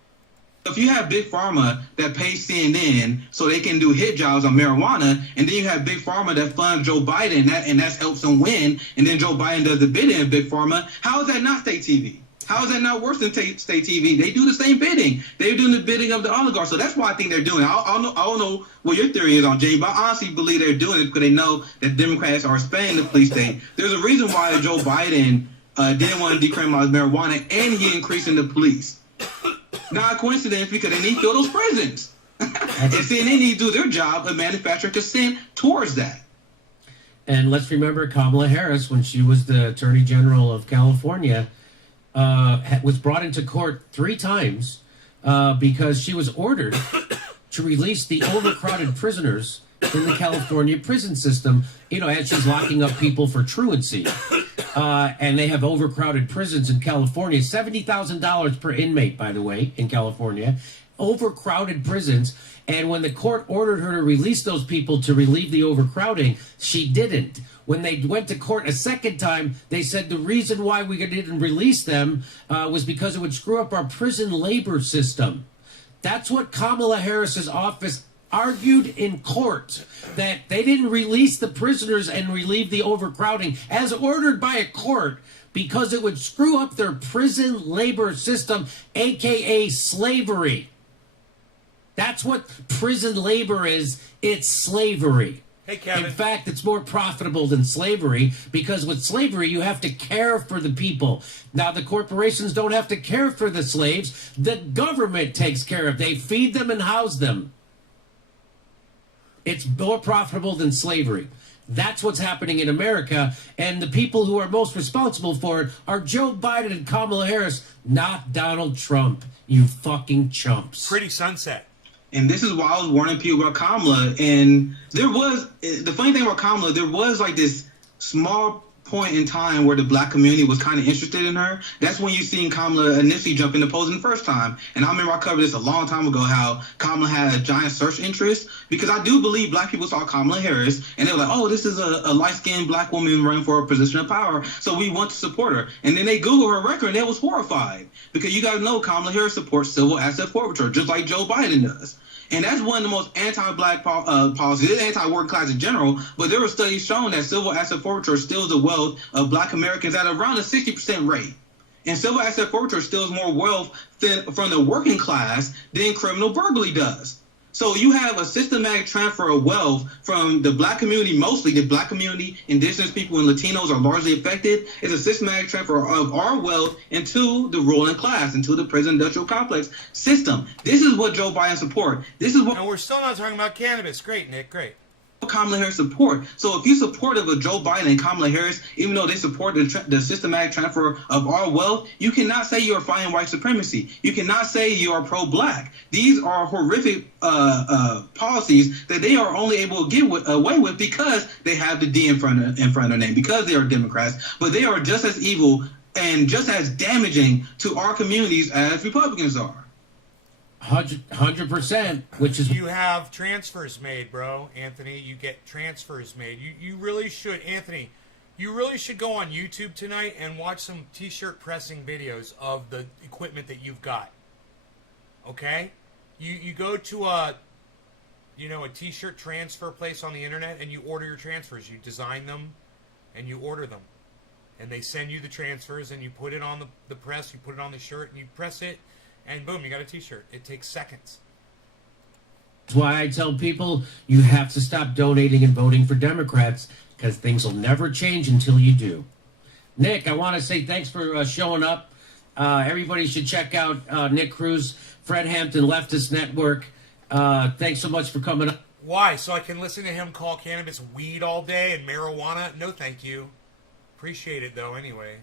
If you have Big Pharma that pays CNN so they can do hit jobs on marijuana, and then you have Big Pharma that funds Joe Biden and that helps him win, and then Joe Biden does the bidding of Big Pharma, how is that not state TV? How is that not worse than state TV? They do the same bidding. They're doing the bidding of the oligarchs. So that's why I think they're doing it. I don't know what your theory is on James, but I honestly believe they're doing it because they know that Democrats are spending the police state. There's a reason why Joe Biden didn't want to decriminalize marijuana, and he increasing the police. Not a coincidence, because they need to fill those prisons. And CNN need to do their job of manufacturing consent towards that. And let's remember Kamala Harris, when she was the Attorney General of California, was brought into court 3 times because she was ordered to release the overcrowded prisoners in the California prison system, as she's locking up people for truancy. And they have overcrowded prisons in California, $70,000 per inmate, by the way, in California. Overcrowded prisons. And when the court ordered her to release those people to relieve the overcrowding, she didn't. When they went to court a second time, they said the reason why we didn't release them was because it would screw up our prison labor system. That's what Kamala Harris's office argued in court, that they didn't release the prisoners and relieve the overcrowding as ordered by a court because it would screw up their prison labor system, aka slavery. That's what prison labor is. It's slavery. Hey, Kevin. In fact, it's more profitable than slavery, because with slavery, you have to care for the people. Now, the corporations don't have to care for the slaves. The government takes care of them. They feed them and house them. It's more profitable than slavery. That's what's happening in America, and the people who are most responsible for it are Joe Biden and Kamala Harris, not Donald Trump, you fucking chumps. Pretty sunset. And this is why I was warning people about Kamala. And the funny thing about Kamala, there was like this small point in time where the black community was kind of interested in her. That's when you seen Kamala initially jump into polls the first time. And I remember I covered this a long time ago, how Kamala had a giant search interest, because I do believe black people saw Kamala Harris and they were like, oh, this is a light-skinned black woman running for a position of power, so we want to support her. And then they Google her record and they was horrified, because you got to know Kamala Harris supports civil asset forfeiture, just like Joe Biden does. And that's one of the most anti-black policies. It's anti-working class in general, but there were studies showing that civil asset forfeiture steals the wealth of black Americans at around a 60% rate. And civil asset forfeiture steals more wealth from the working class than criminal burglary does. So you have a systematic transfer of wealth from the black community, mostly the black community, indigenous people and Latinos are largely affected. It's a systematic transfer of our wealth into the ruling class, into the prison industrial complex system. This is what Joe Biden support. This is what. And we're still not talking about cannabis. Great, Nick. Great. Kamala Harris support. So if you're supportive of Joe Biden and Kamala Harris, even though they support the systematic transfer of our wealth, you cannot say you're fighting white supremacy. You cannot say you are pro-black. These are horrific policies that they are only able to get away with because they have the D in front of their name, because they are Democrats. But they are just as evil and just as damaging to our communities as Republicans are. 100%, which is... You have transfers made, bro, Anthony. You get transfers made. You really should, Anthony, you really should go on YouTube tonight and watch some t-shirt pressing videos of the equipment that you've got. Okay? You go to a t-shirt transfer place on the internet and you order your transfers. You design them and you order them. And they send you the transfers and you put it on the press, you put it on the shirt and you press it. And boom, you got a t-shirt. It takes seconds. That's why I tell people you have to stop donating and voting for Democrats, because things will never change until you do. Nick, I want to say thanks for showing up. Everybody should check out Nick Cruz, Fred Hampton Leftist Network. Thanks so much for coming up. Why? So I can listen to him call cannabis weed all day and marijuana? No, thank you. Appreciate it, though, anyway.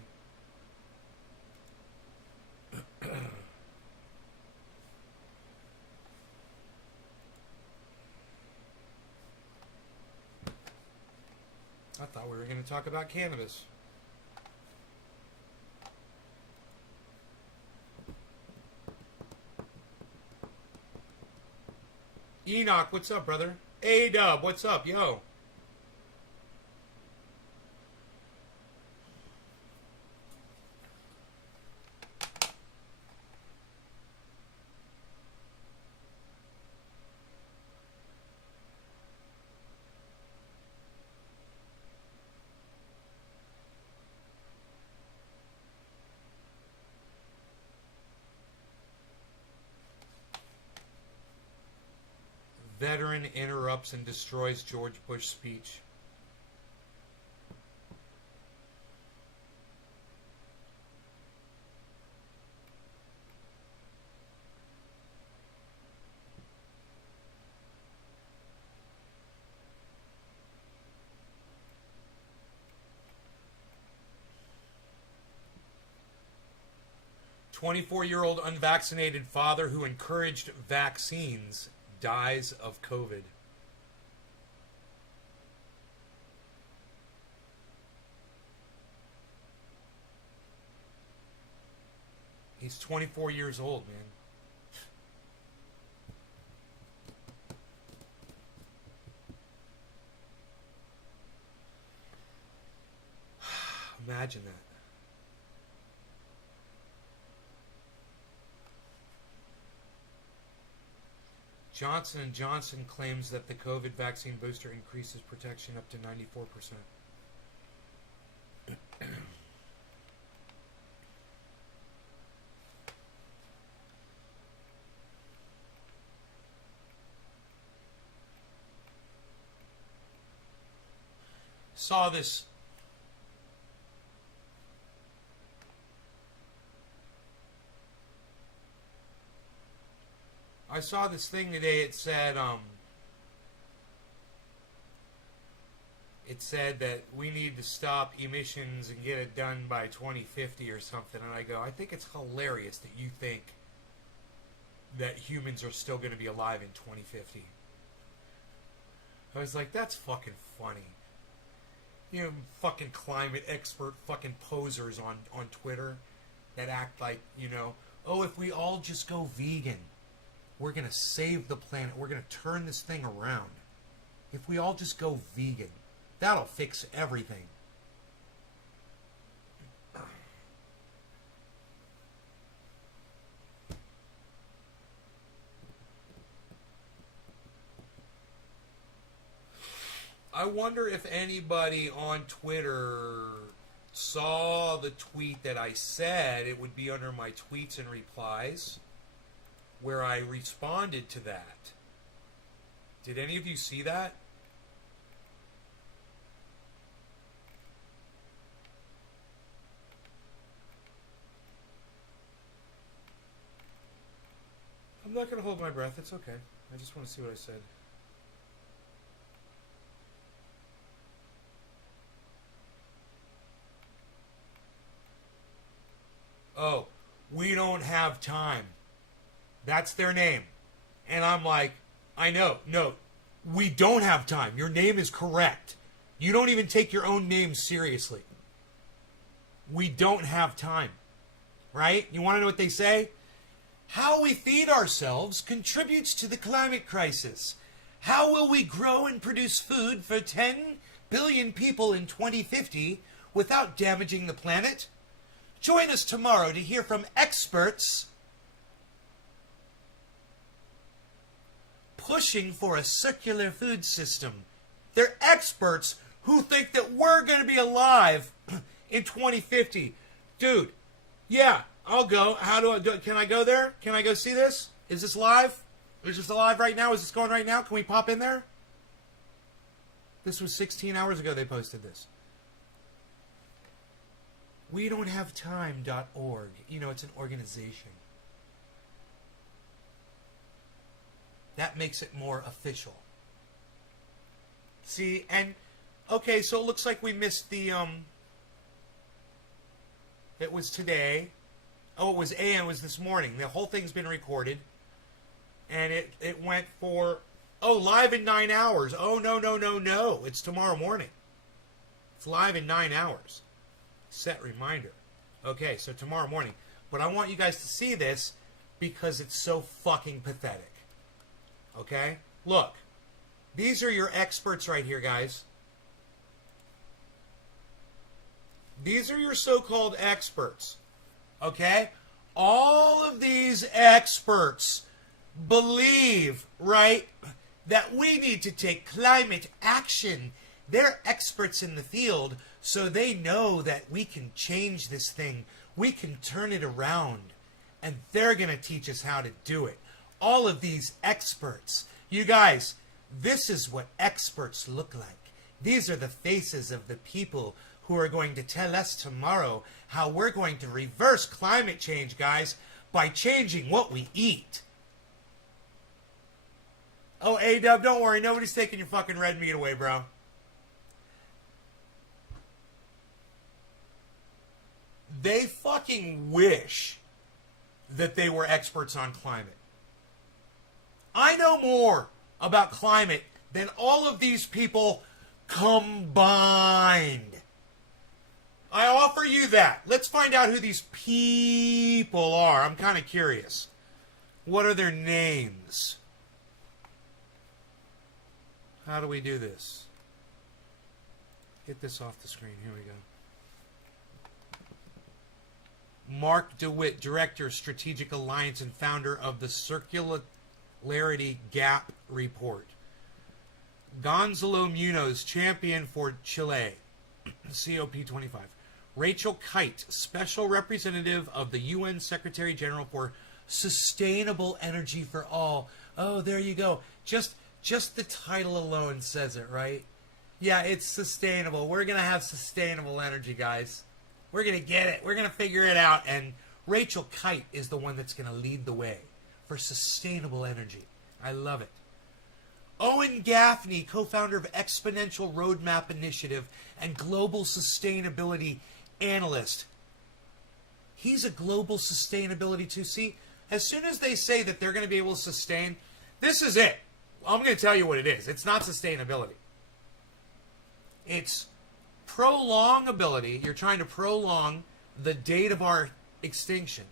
I thought we were going to talk about cannabis. Enoch, what's up, brother? A-Dub, what's up, yo? Veteran interrupts and destroys George Bush speech. "24-year-old unvaccinated father who encouraged vaccines dies of COVID." He's 24 years old, man. Imagine that. Johnson & Johnson claims that the COVID vaccine booster increases protection up to 94%. Saw this. I saw this thing today. It said that we need to stop emissions and get it done by 2050 or something. And I go, I think it's hilarious that you think that humans are still going to be alive in 2050. I was like, that's fucking funny. You know, fucking climate expert fucking posers on Twitter that act like, you know, oh, if we all just go vegan, we're going to save the planet. We're going to turn this thing around. If we all just go vegan, that'll fix everything. I wonder if anybody on Twitter saw the tweet that I said. It would be under my tweets and replies, where I responded to that. Did any of you see that? I'm not going to hold my breath. It's okay. I just want to see what I said. Oh, we don't have time. That's their name. And I'm like, I know. No, we don't have time. Your name is correct. You don't even take your own name seriously. We don't have time. Right? You want to know what they say? How we feed ourselves contributes to the climate crisis. How will we grow and produce food for 10 billion people in 2050 without damaging the planet? Join us tomorrow to hear from experts pushing for a circular food system. They're experts who think that we're going to be alive in 2050. Dude, yeah, I'll go. How do I do? Can I go there? Can I go see this? Is this live? Is this live right now? Is this going right now? Can we pop in there? This was 16 hours ago they posted this. We don't have time.org. You know, it's an organization. That makes it more official. See, and okay, so it looks like we missed the it was today. Oh, it was AM, it was this morning. The whole thing's been recorded. And it went for live in 9 hours. Oh, no. It's tomorrow morning. It's live in 9 hours. Set reminder. Okay, so tomorrow morning. But I want you guys to see this because it's so fucking pathetic. Okay? Look. These are your experts right here, guys. These are your so-called experts. Okay? All of these experts believe, right, that we need to take climate action. They're experts in the field, so they know that we can change this thing. We can turn it around. And they're going to teach us how to do it. All of these experts, You guys, this is what experts look like. These are the faces of the people who are going to tell us tomorrow how we're going to reverse climate change, guys, by changing what we eat. Oh, A-Dub, don't worry. Nobody's taking your fucking red meat away, bro. They fucking wish that they were experts on climate. I know more about climate than all of these people combined. I offer you that. Let's find out who these people are. I'm kind of curious. What are their names? How do we do this? Get this off the screen. Here we go. Mark DeWitt, Director, Strategic Alliance, and founder of the Circularity Gap Report. Gonzalo Munoz, Champion for Chile, COP25. Rachel Kite, Special Representative of the UN Secretary General for Sustainable Energy for All. Oh, there you go. Just the title alone says it, right? Yeah, it's sustainable. We're going to have sustainable energy, guys. We're going to get it. We're going to figure it out. And Rachel Kite is the one that's going to lead the way for sustainable energy. I love it. Owen Gaffney, co-founder of Exponential Roadmap Initiative and Global Sustainability Analyst. He's a global sustainability too. See, as soon as they say that they're going to be able to sustain, this is it. I'm going to tell you what it is. It's not sustainability. It's prolongability. You're trying to prolong the date of our extinction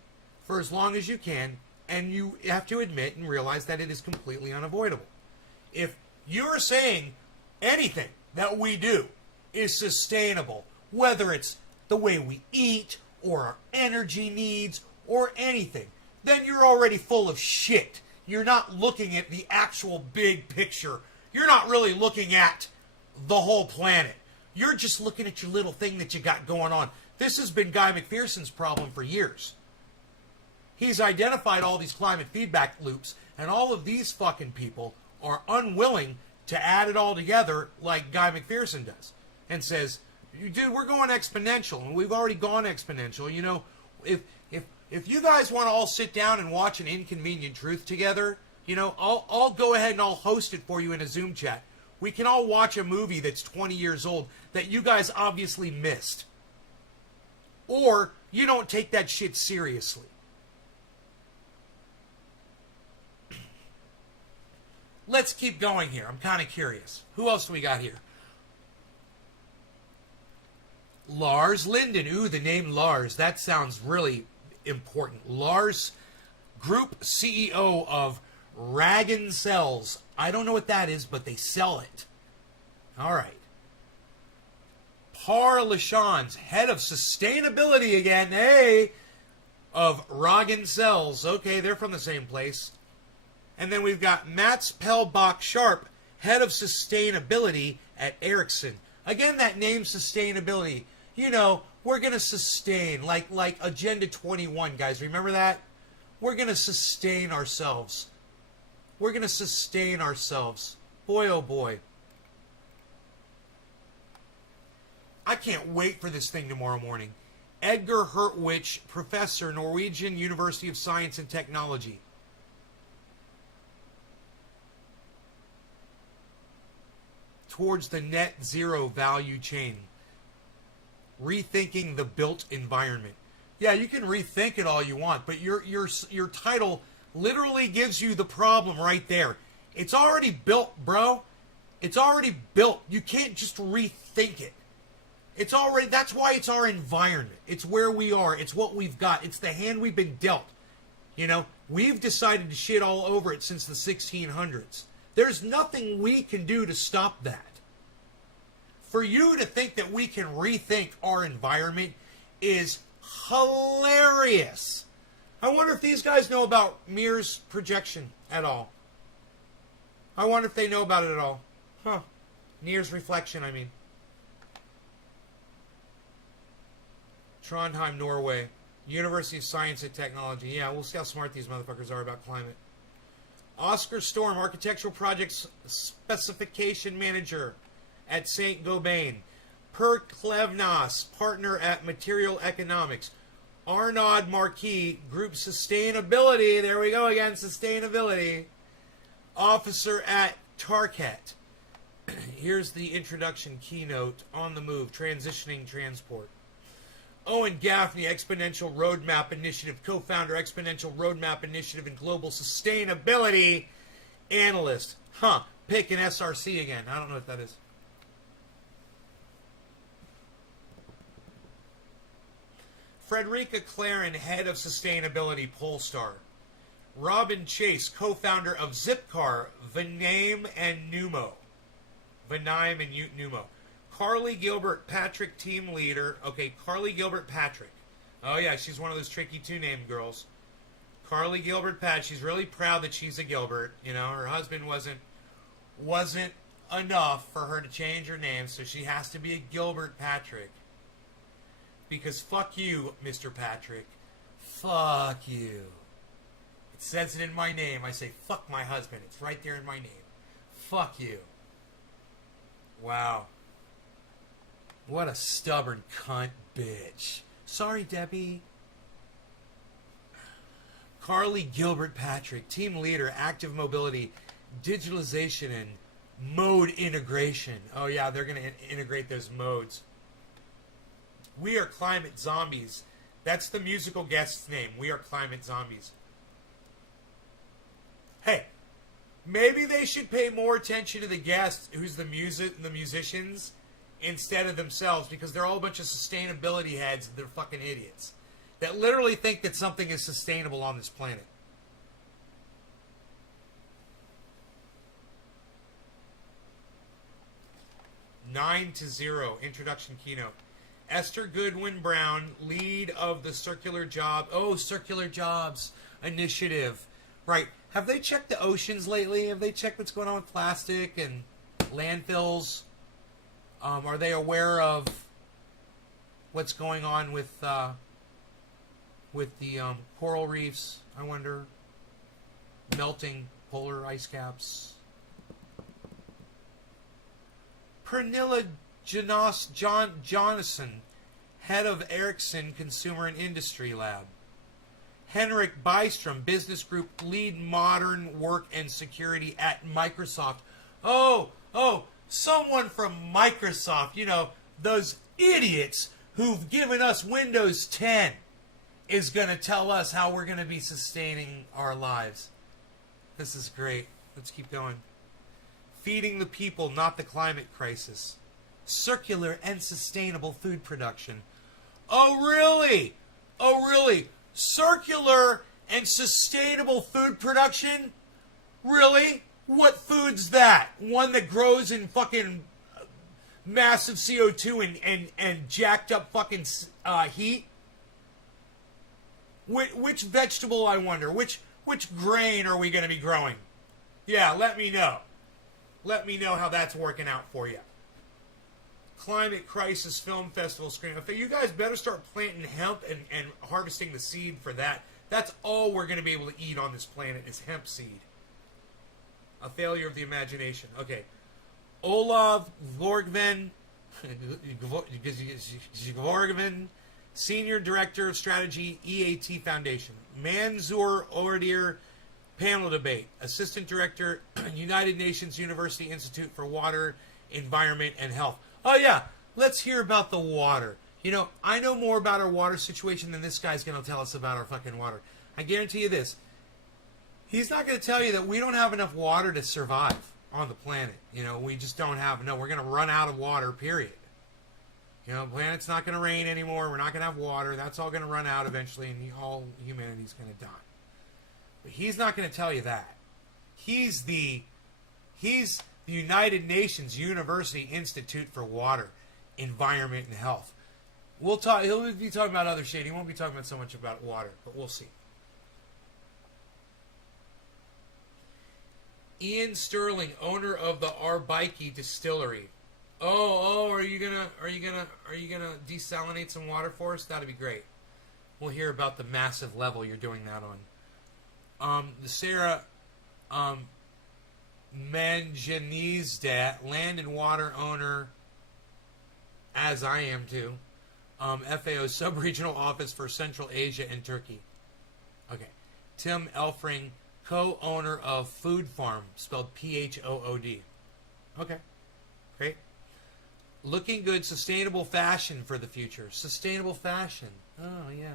for as long as you can, and you have to admit and realize that it is completely unavoidable. If you're saying anything that we do is sustainable, whether it's the way we eat or our energy needs or anything, then you're already full of shit. You're not looking at the actual big picture. You're not really looking at the whole planet. You're just looking at your little thing that you got going on. This has been Guy McPherson's problem for years. He's identified all these climate feedback loops, and all of these fucking people are unwilling to add it all together like Guy McPherson does. And says, dude, we're going exponential, and we've already gone exponential. You know, if you guys want to all sit down and watch an Inconvenient Truth together, you know, I'll go ahead and I'll host it for you in a Zoom chat. We can all watch a movie that's 20 years old that you guys obviously missed. Or you don't take that shit seriously. Let's keep going here. I'm kind of curious. Who else do we got here? Lars Linden. Ooh, the name Lars. That sounds really important. Lars, Group CEO of Ragin Cells. I don't know what that is, but they sell it. All right. Par Lachans, Head of Sustainability again. Hey! Of Ragin Cells. Okay, they're from the same place. And then we've got Mats Pellbach Sharp, Head of Sustainability at Ericsson. Again, that name, sustainability. You know, we're going to sustain, like Agenda 21, guys. Remember that? We're going to sustain ourselves. We're going to sustain ourselves. Boy, oh boy. I can't wait for this thing tomorrow morning. Edgar Hertwich, Professor, Norwegian University of Science and Technology. Towards the net zero value chain. Rethinking the built environment. Yeah, you can rethink it all you want, but your title literally gives you the problem right there. It's already built, bro. It's already built. You can't just rethink it. It's already, that's why it's our environment. It's where we are. It's what we've got. It's the hand we've been dealt. You know, we've decided to shit all over it since the 1600s. There's nothing we can do to stop that. For you to think that we can rethink our environment is hilarious. I wonder if these guys know about Mir's projection at all. I wonder if they know about it at all. Huh. Mir's reflection, I mean. Trondheim, Norway. University of Science and Technology. Yeah, we'll see how smart these motherfuckers are about climate. Oscar Storm, Architectural Projects Specification Manager at St. Gobain. Per Klevnas, Partner at Material Economics. Arnaud Marquis, Group Sustainability, there we go again, Sustainability, Officer at Target. Here's the introduction keynote, On the Move, Transitioning Transport. Owen Gaffney, Exponential Roadmap Initiative, co-founder, Exponential Roadmap Initiative and Global Sustainability Analyst. Pick an SRC again. I don't know what that is. Frederica Claren, Head of Sustainability, Polestar. Robin Chase, co-founder of Zipcar, Vanaim and Numo. Carly Gilbert Patrick, team leader. Okay, Carly Gilbert Patrick. Oh yeah, she's one of those tricky two-name girls. Carly Gilbert Pat. She's really proud that she's a Gilbert. You know, her husband wasn't enough for her to change her name, so she has to be a Gilbert Patrick. Because fuck you, Mr. Patrick. Fuck you. It says it in my name. I say fuck my husband. It's right there in my name. Fuck you. Wow. What a stubborn cunt bitch. Sorry, Debbie. Carly Gilbert Patrick, team leader, active mobility, digitalization, and mode integration. Oh yeah, they're going to integrate those modes. We Are Climate Zombies. That's the musical guest's name. We Are Climate Zombies. Hey, maybe they should pay more attention to the guest, who's the musicians, instead of themselves, because they're all a bunch of sustainability heads and they're fucking idiots that literally think that something is sustainable on this planet. Nine to Zero, introduction keynote. Esther Goodwin Brown, lead of the Circular Jobs Initiative. Right. Have they checked the oceans lately? Have they checked what's going on with plastic and landfills? Are they aware of what's going on with the coral reefs? I wonder. Melting polar ice caps. Pernilla Jonasson, head of Ericsson Consumer and Industry Lab. Henrik Bystrom, business group lead modern work and security at Microsoft. Oh, someone from Microsoft, you know, those idiots who've given us Windows 10 is going to tell us how we're going to be sustaining our lives. This is great. Let's keep going. Feeding the people, not the climate crisis. Circular and sustainable food production. Oh, really? Circular and sustainable food production? Really? What food's that? One that grows in fucking massive CO2 and jacked up fucking heat? Which vegetable, I wonder? Which grain are we going to be growing? Yeah, let me know. Let me know how that's working out for you. Climate Crisis Film Festival screening. You guys better start planting hemp and harvesting the seed for that. That's all we're going to be able to eat on this planet is hemp seed. A failure of the imagination. Okay. Olav Vorgven, Senior Director of Strategy, EAT Foundation. Manzoor Ordir, panel debate. Assistant Director, United Nations University Institute for Water, Environment, and Health. Oh, yeah. Let's hear about the water. You know, I know more about our water situation than this guy's going to tell us about our fucking water. I guarantee you this. He's not going to tell you that we don't have enough water to survive on the planet. You know, we just don't have. No, we're going to run out of water, period. You know, the planet's not going to rain anymore. We're not going to have water. That's all going to run out eventually, and all humanity's going to die. But he's not going to tell you that. He's the United Nations University Institute for Water, Environment, and Health. He'll be talking about other shit. He won't be talking about so much about water, but we'll see. Ian Sterling, owner of the Arbaiki Distillery. Are you gonna desalinate some water for us? That'd be great. We'll hear about the massive level you're doing that on. The Sarah Mengenizdat, land and water owner, as I am too. FAO Sub-Regional Office for Central Asia and Turkey. Okay. Tim Elfring, co-owner of Food Farm, spelled Phood. Okay. Great. Looking good, sustainable fashion for the future. Sustainable fashion. Oh, yeah.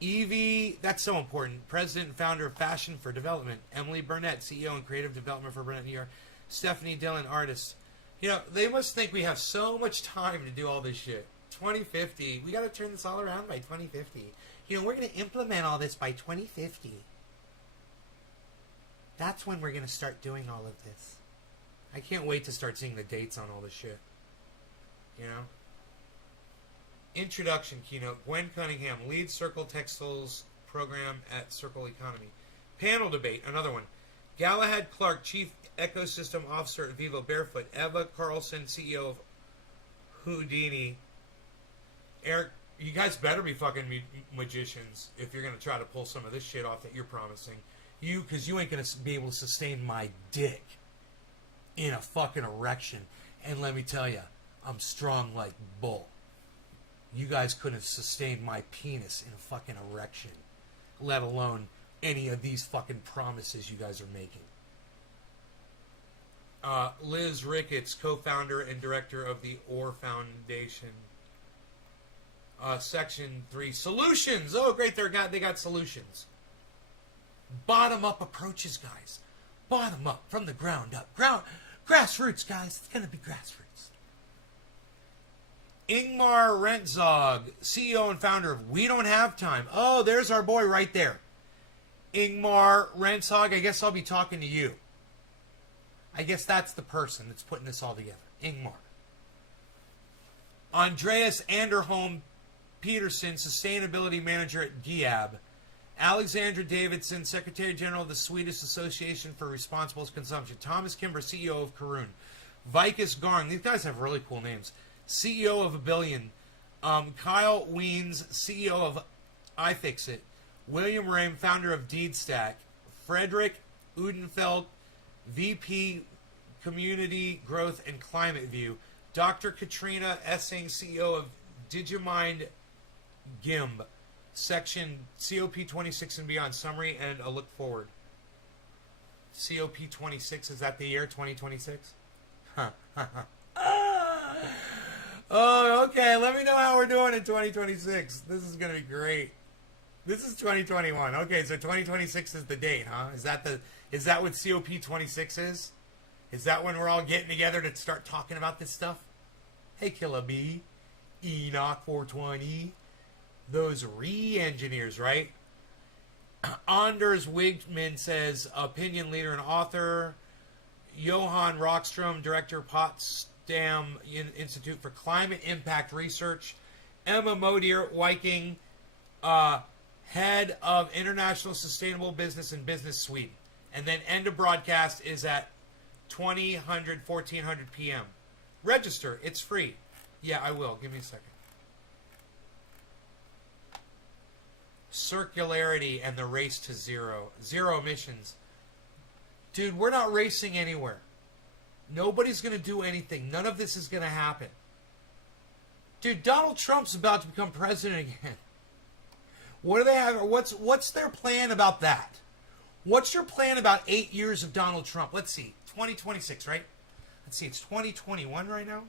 Evie, that's so important. President and founder of Fashion for Development. Emily Burnett, CEO and creative development for Burnett, New York. Stephanie Dillon, artist. You know, they must think we have so much time to do all this shit. 2050. We got to turn this all around by 2050. You know, we're going to implement all this by 2050. That's when we're going to start doing all of this. I can't wait to start seeing the dates on all this shit. You know? Introduction keynote. Gwen Cunningham, lead Circle Textiles program at Circle Economy. Panel debate, another one. Galahad Clark, chief ecosystem officer at Vivo Barefoot. Eva Carlson, CEO of Houdini. Eric, you guys better be fucking magicians if you're going to try to pull some of this shit off that you're promising. Because you ain't going to be able to sustain my dick in a fucking erection. And let me tell you, I'm strong like bull. You guys couldn't sustain my penis in a fucking erection, let alone any of these fucking promises you guys are making. Liz Ricketts, co-founder and director of the Orr Foundation. Section 3, solutions. Oh, great, they got solutions. Bottom-up approaches, guys. Bottom up, from the ground up. Grassroots, guys. It's going to be grassroots. Ingmar Rentzog, CEO and founder of We Don't Have Time. Oh, there's our boy right there. Ingmar Rentzog, I guess I'll be talking to you. I guess that's the person that's putting this all together. Ingmar. Andreas Anderholm Peterson, Sustainability Manager at GIAB. Alexandra Davidson, Secretary General of the Swedish Association for Responsible Consumption. Thomas Kimber, CEO of Karun. Vikas Garng, these guys have really cool names. CEO of A Billion. Kyle Weens, CEO of iFixit. William Rame, founder of DeedStack. Frederick Udenfeld, VP Community Growth and Climate View. Dr. Katrina Essing, CEO of Digimind GIMB. Section COP26 and beyond. Summary and a look forward. COP26, is that the year 2026? Oh, okay. Let me know how we're doing in 2026. This is going to be great. This is 2021. Okay, so 2026 is the date, huh? Is that what COP26 is? Is that when we're all getting together to start talking about this stuff? Hey, Killa B, Enoch 420, those re-engineers, right? Anders Wigman says, opinion leader and author. Johan Rockstrom, director, Potsdam Institute for Climate Impact Research. Emma Modier Viking, head of International Sustainable Business and Business Sweden. And then end of broadcast is at 1400 p.m. Register. It's free. Yeah, I will. Give me a second. Circularity and the race to zero. Zero emissions. Dude, we're not racing anywhere. Nobody's going to do anything. None of this is going to happen. Dude, Donald Trump's about to become president again. What do they have? What's their plan about that? What's your plan about 8 years of Donald Trump? Let's see. 2026, right? Let's see. It's 2021 right now.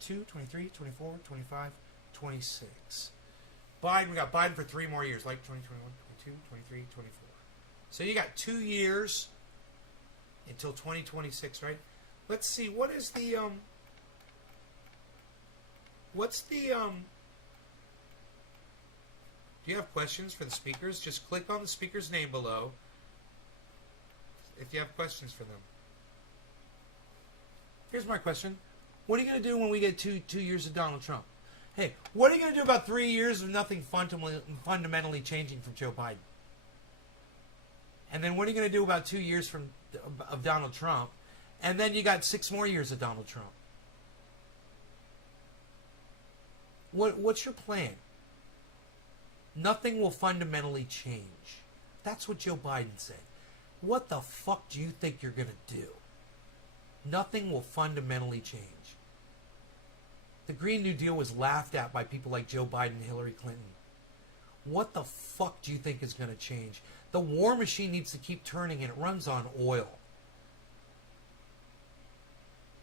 2, 23, 24, 25, 26. Biden, we got Biden for 3 more years, like 2021, 22, 23, 24. So you got 2 years until 2026, right? Let's see, what is the, do you have questions for the speakers? Just click on the speaker's name below if you have questions for them. Here's my question. What are you going to do when we get two years of Donald Trump? Hey, what are you going to do about 3 years of nothing fundamentally changing from Joe Biden? And then what are you going to do about 2 years of Donald Trump? And then you got 6 more years of Donald Trump. What's your plan? Nothing will fundamentally change. That's what Joe Biden said. What the fuck do you think you're going to do? Nothing will fundamentally change. The Green New Deal was laughed at by people like Joe Biden and Hillary Clinton. What the fuck do you think is going to change? The war machine needs to keep turning, and it runs on oil.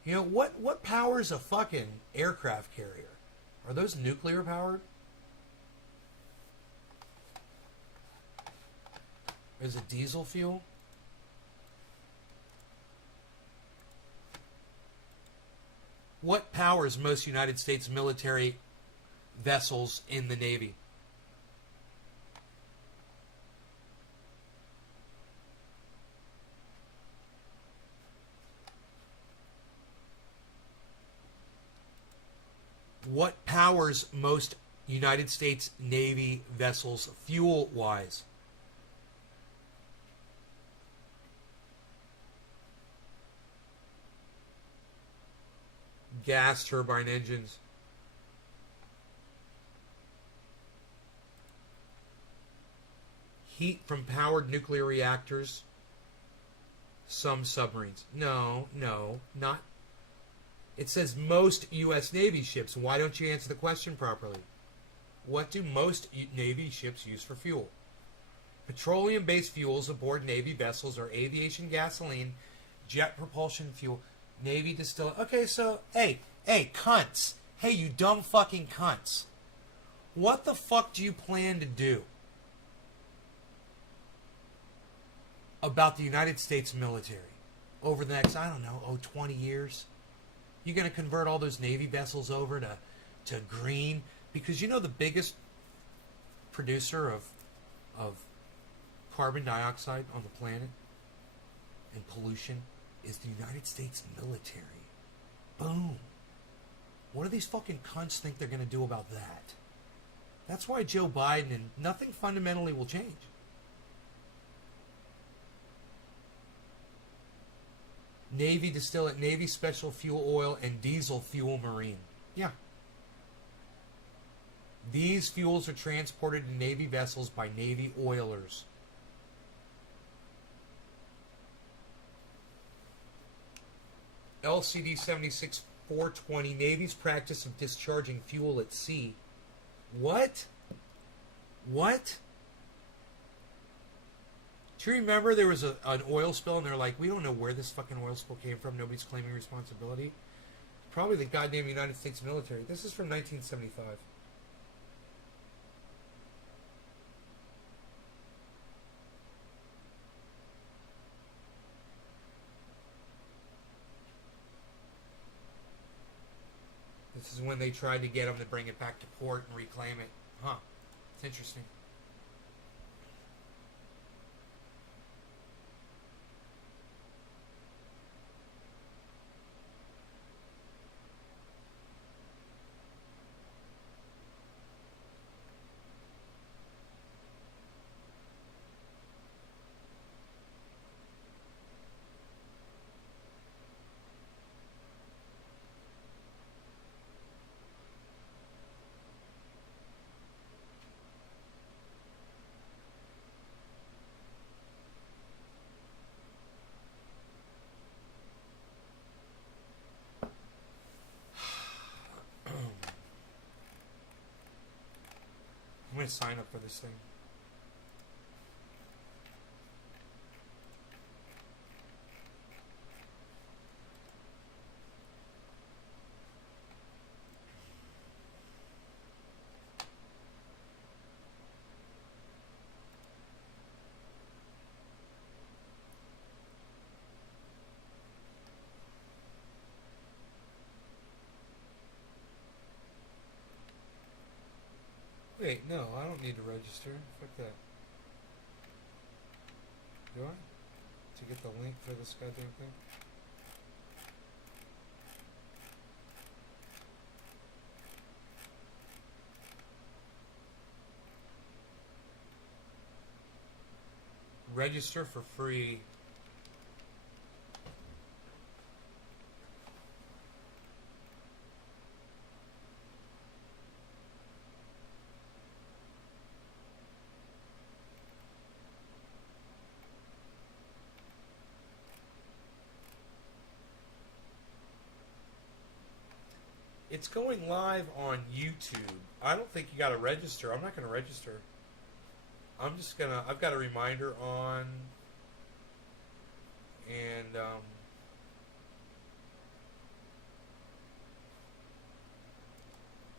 You know, what powers a fucking aircraft carrier? Are those nuclear powered? Is it diesel fuel? What powers most United States military vessels in the Navy? What powers most United States Navy vessels fuel-wise? Gas turbine engines. Heat from powered nuclear reactors. Some submarines. No, not. It says most U.S. Navy ships. Why don't you answer the question properly? What do most Navy ships use for fuel? Petroleum-based fuels aboard Navy vessels are aviation gasoline, jet propulsion fuel, Navy distillate. Okay, so, hey, cunts. Hey, you dumb fucking cunts. What the fuck do you plan to do about the United States military over the next, 20 years? You're going to convert all those Navy vessels over to green? Because you know the biggest producer of carbon dioxide on the planet and pollution is the United States military. Boom. What do these fucking cunts think they're going to do about that? That's why Joe Biden and nothing fundamentally will change. Navy distillate, Navy special fuel oil, and diesel fuel marine. Yeah. These fuels are transported in Navy vessels by Navy oilers. LCD 76420, Navy's practice of discharging fuel at sea. What? Do you remember there was an oil spill and they're like, we don't know where this fucking oil spill came from. Nobody's claiming responsibility. Probably the goddamn United States military. This is from 1975. This is when they tried to get them to bring it back to port and reclaim it. Huh. It's interesting. I'm going to sign up for this thing. Wait, no, I don't need to register. Fuck that. Do I? To get the link for this goddamn thing? Register for free. It's going live on YouTube. I don't think you got to register. I'm not going to register. I'm just going to... I've got a reminder on. And,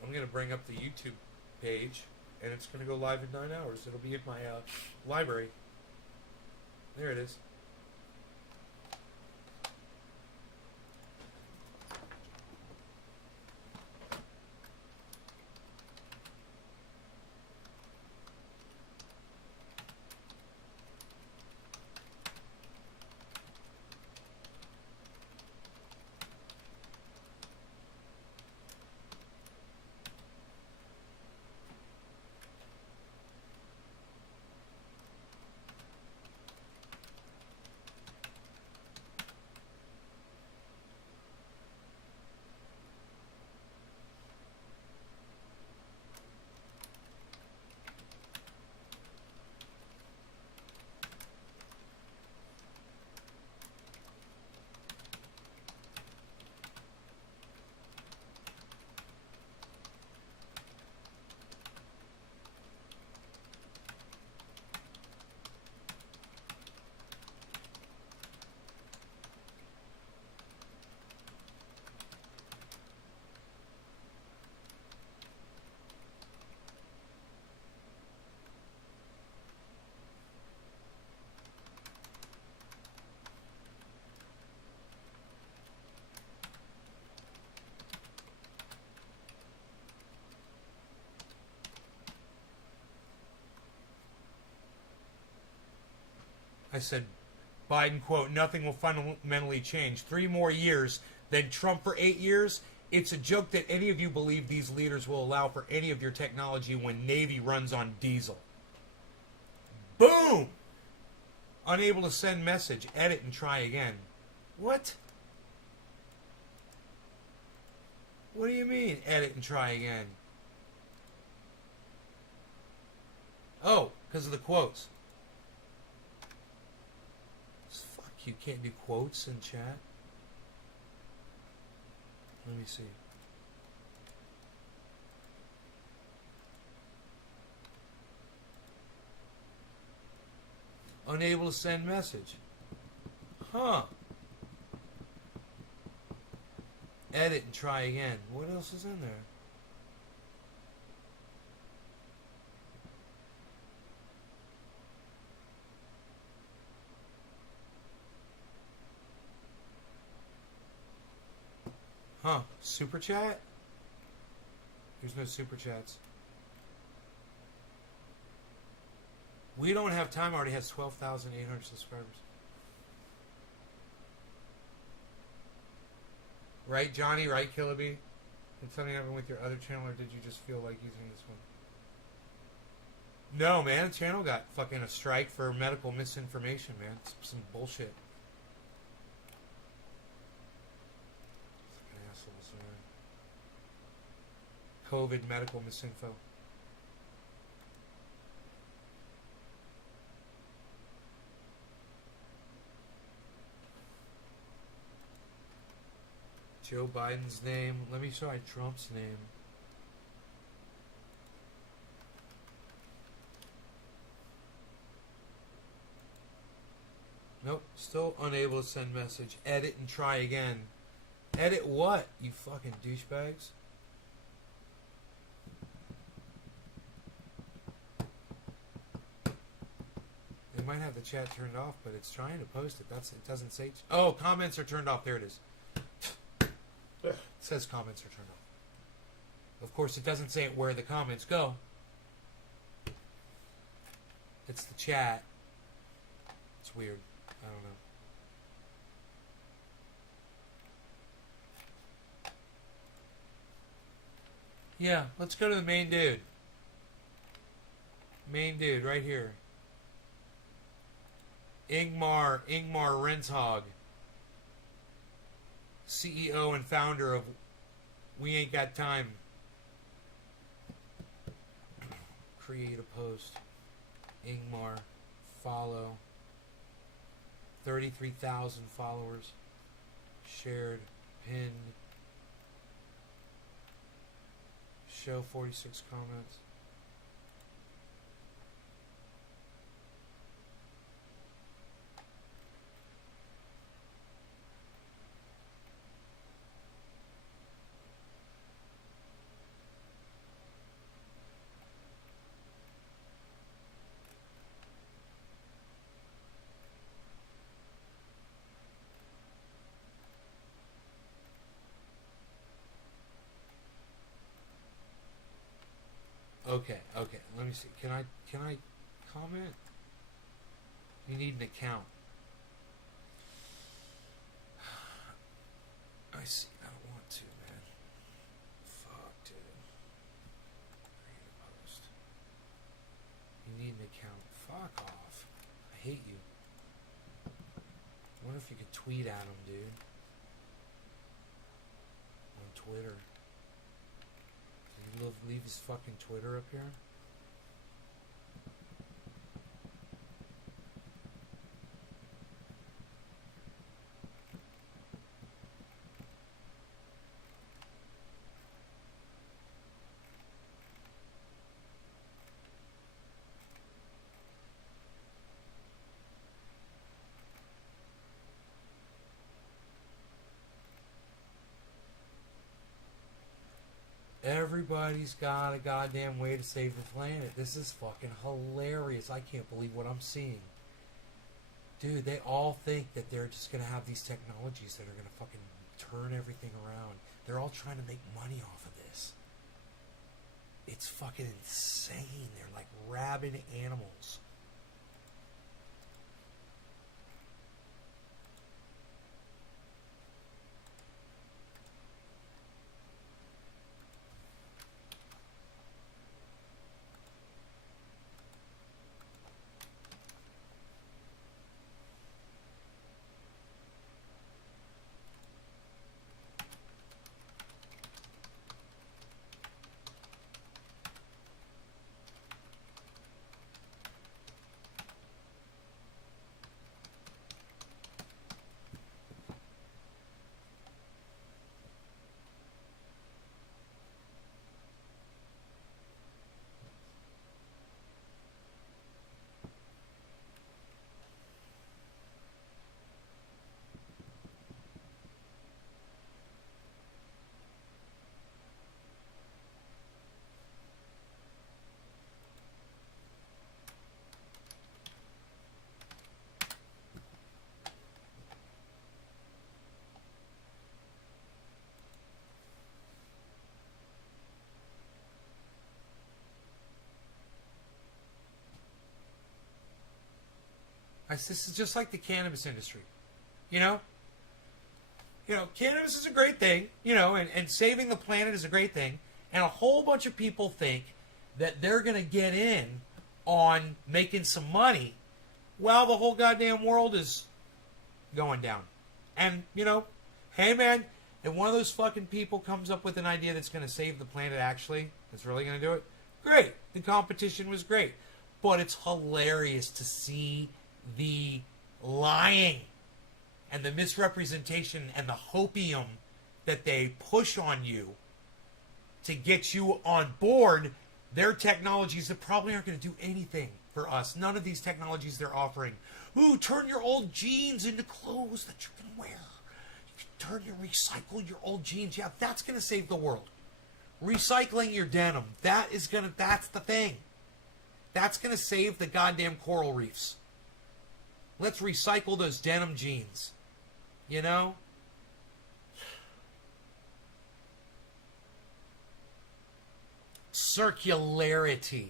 I'm going to bring up the YouTube page. And it's going to go live in 9 hours. It'll be in my library. There it is. I said, Biden, quote, nothing will fundamentally change. 3 more years, then Trump for 8 years. It's a joke that any of you believe these leaders will allow for any of your technology when Navy runs on diesel. Boom! Unable to send message. Edit and try again. What? What do you mean, edit and try again? Oh, because of the quotes. Fuck, you can't do quotes in chat. Let me see. Unable to send message. Huh. Edit and try again. What else is in there? Huh. Super chat? There's no super chats. We don't have time. Already has 12,800 subscribers. Right, Johnny? Right, Killaby? Did something happen with your other channel, or did you just feel like using this one? No, man. The channel got fucking a strike for medical misinformation, man. It's some bullshit. Fucking assholes, man. COVID medical misinfo. Joe Biden's name. Let me try Trump's name. Nope. Still unable to send message. Edit and try again. Edit what, you fucking douchebags? They might have the chat turned off, but it's trying to post it. It doesn't say... Oh, comments are turned off. There it is. It says comments are turned off. Of course, it doesn't say where the comments go. It's the chat. It's weird. I don't know. Yeah, let's go to the main dude. Main dude, right here. Ingmar Renshog. CEO and founder of We Ain't Got Time. Create a post. Ingmar. Follow. 33,000 followers. Shared. Pinned. show 46 comments. Okay, let me see. Can I comment? You need an account. I see. I don't want to, man. Fuck, dude. Create a post. You need an account. Fuck off. I hate you. I wonder if you could tweet at him, dude. On Twitter. Leave his fucking Twitter up here. Everybody's got a goddamn way to save the planet. This is fucking hilarious. I can't believe what I'm seeing. Dude, they all think that they're just going to have these technologies that are going to fucking turn everything around. They're all trying to make money off of this. It's fucking insane. They're like rabid animals. This is just like the cannabis industry. You know, cannabis is a great thing, and saving the planet is a great thing. And a whole bunch of people think that they're going to get in on making some money while the whole goddamn world is going down. And, hey, man, if one of those fucking people comes up with an idea that's going to save the planet actually, that's really going to do it, great. The competition was great. But it's hilarious to see the lying and the misrepresentation and the hopium that they push on you to get you on board their technologies that probably aren't going to do anything for us. None of these technologies they're offering. Ooh, turn your old jeans into clothes that you can wear. You can recycle your old jeans. Yeah, that's going to save the world. Recycling your denim. That's the thing. That's going to save the goddamn coral reefs. Let's recycle those denim jeans. Circularity.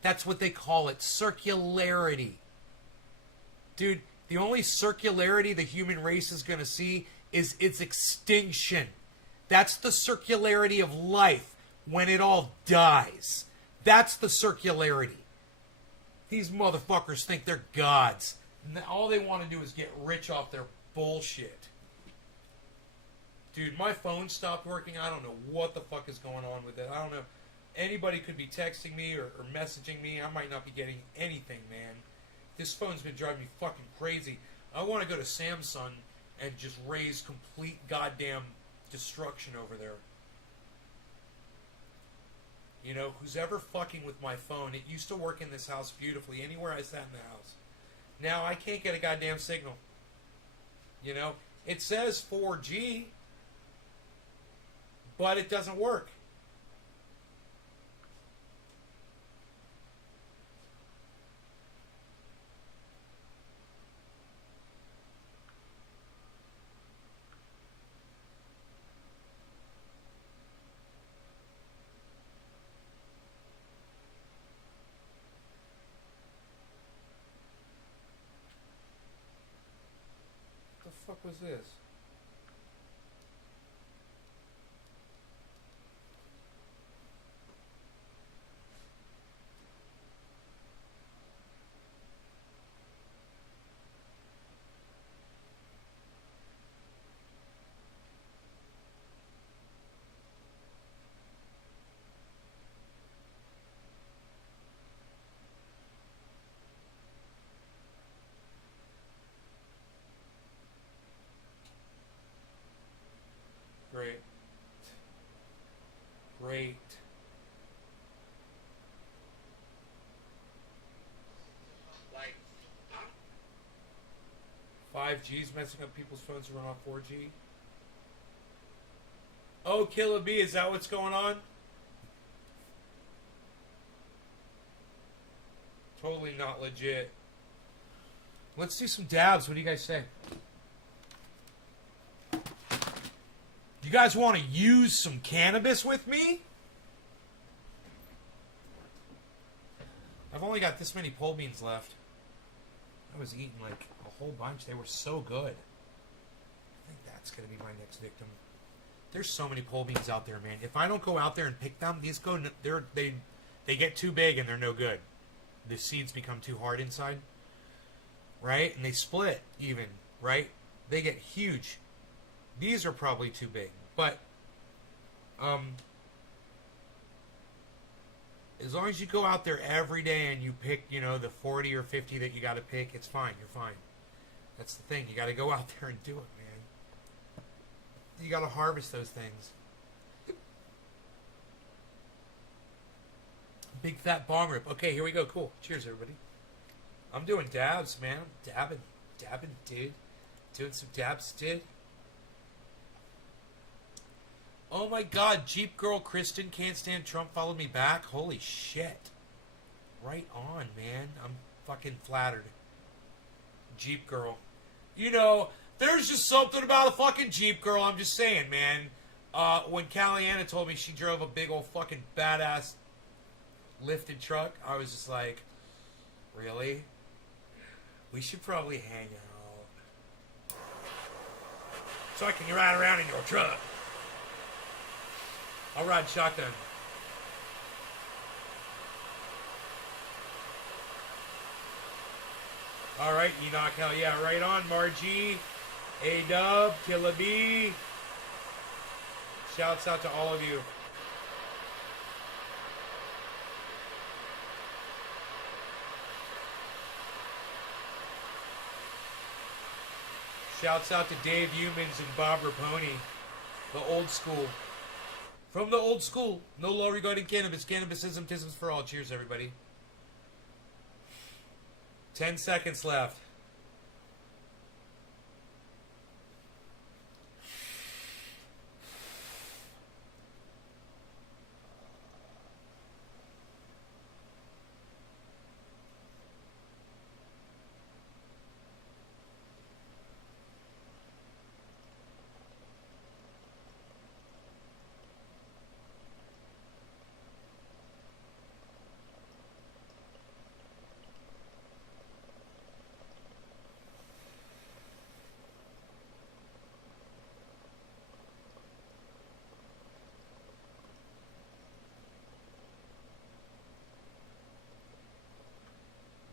That's what they call it. Circularity. Dude, the only circularity the human race is going to see is its extinction. That's the circularity of life when it all dies. That's the circularity. These motherfuckers think they're gods. And all they want to do is get rich off their bullshit. Dude, my phone stopped working. I don't know what the fuck is going on with it. I don't know. Anybody could be texting me or messaging me. I might not be getting anything, man. This phone's been driving me fucking crazy. I want to go to Samsung and just raise complete goddamn destruction over there. You know, who's ever fucking with my phone? It used to work in this house beautifully, anywhere I sat in the house. Now I can't get a goddamn signal. You know, it says 4G, but it doesn't work. What the fuck was this? Great. Great. Like, huh? 5G's messing up people's phones to run off 4G. Oh, Killer B, is that what's going on? Totally not legit. Let's do some dabs. What do you guys say? You guys want to use some cannabis with me? I've only got this many pole beans left. I was eating like a whole bunch. They were so good. I think that's going to be my next victim. There's so many pole beans out there, man. If I don't go out there and pick them, these go. They get too big and they're no good. The seeds become too hard inside, right? And they split even, right? They get huge. These are probably too big, but as long as you go out there every day and you pick, you know, the 40 or 50 that you got to pick, it's fine. You're fine. That's the thing. You got to go out there and do it, man. You got to harvest those things. Big fat bong rip. Okay, here we go. Cool. Cheers, everybody. I'm doing dabs, man. I'm dabbing, dude. Doing some dabs, dude. Oh my god, Jeep Girl Kristen can't stand Trump followed me back. Holy shit. Right on, man. I'm fucking flattered. Jeep Girl. You know, there's just something about a fucking Jeep Girl. I'm just saying, man. When Caliana told me she drove a big old fucking badass lifted truck, I was just like, really? We should probably hang out. So I can ride around in your truck. I'll ride shotgun. All right, Enoch. Hell yeah. Right on, Margie. A-Dub. Killa B. Shouts out to all of you. Shouts out to Dave Humans and Bob Raponi. The old school. From the old school. No law regarding cannabis. Cannabisism, tisms for all. Cheers, everybody. 10 seconds left.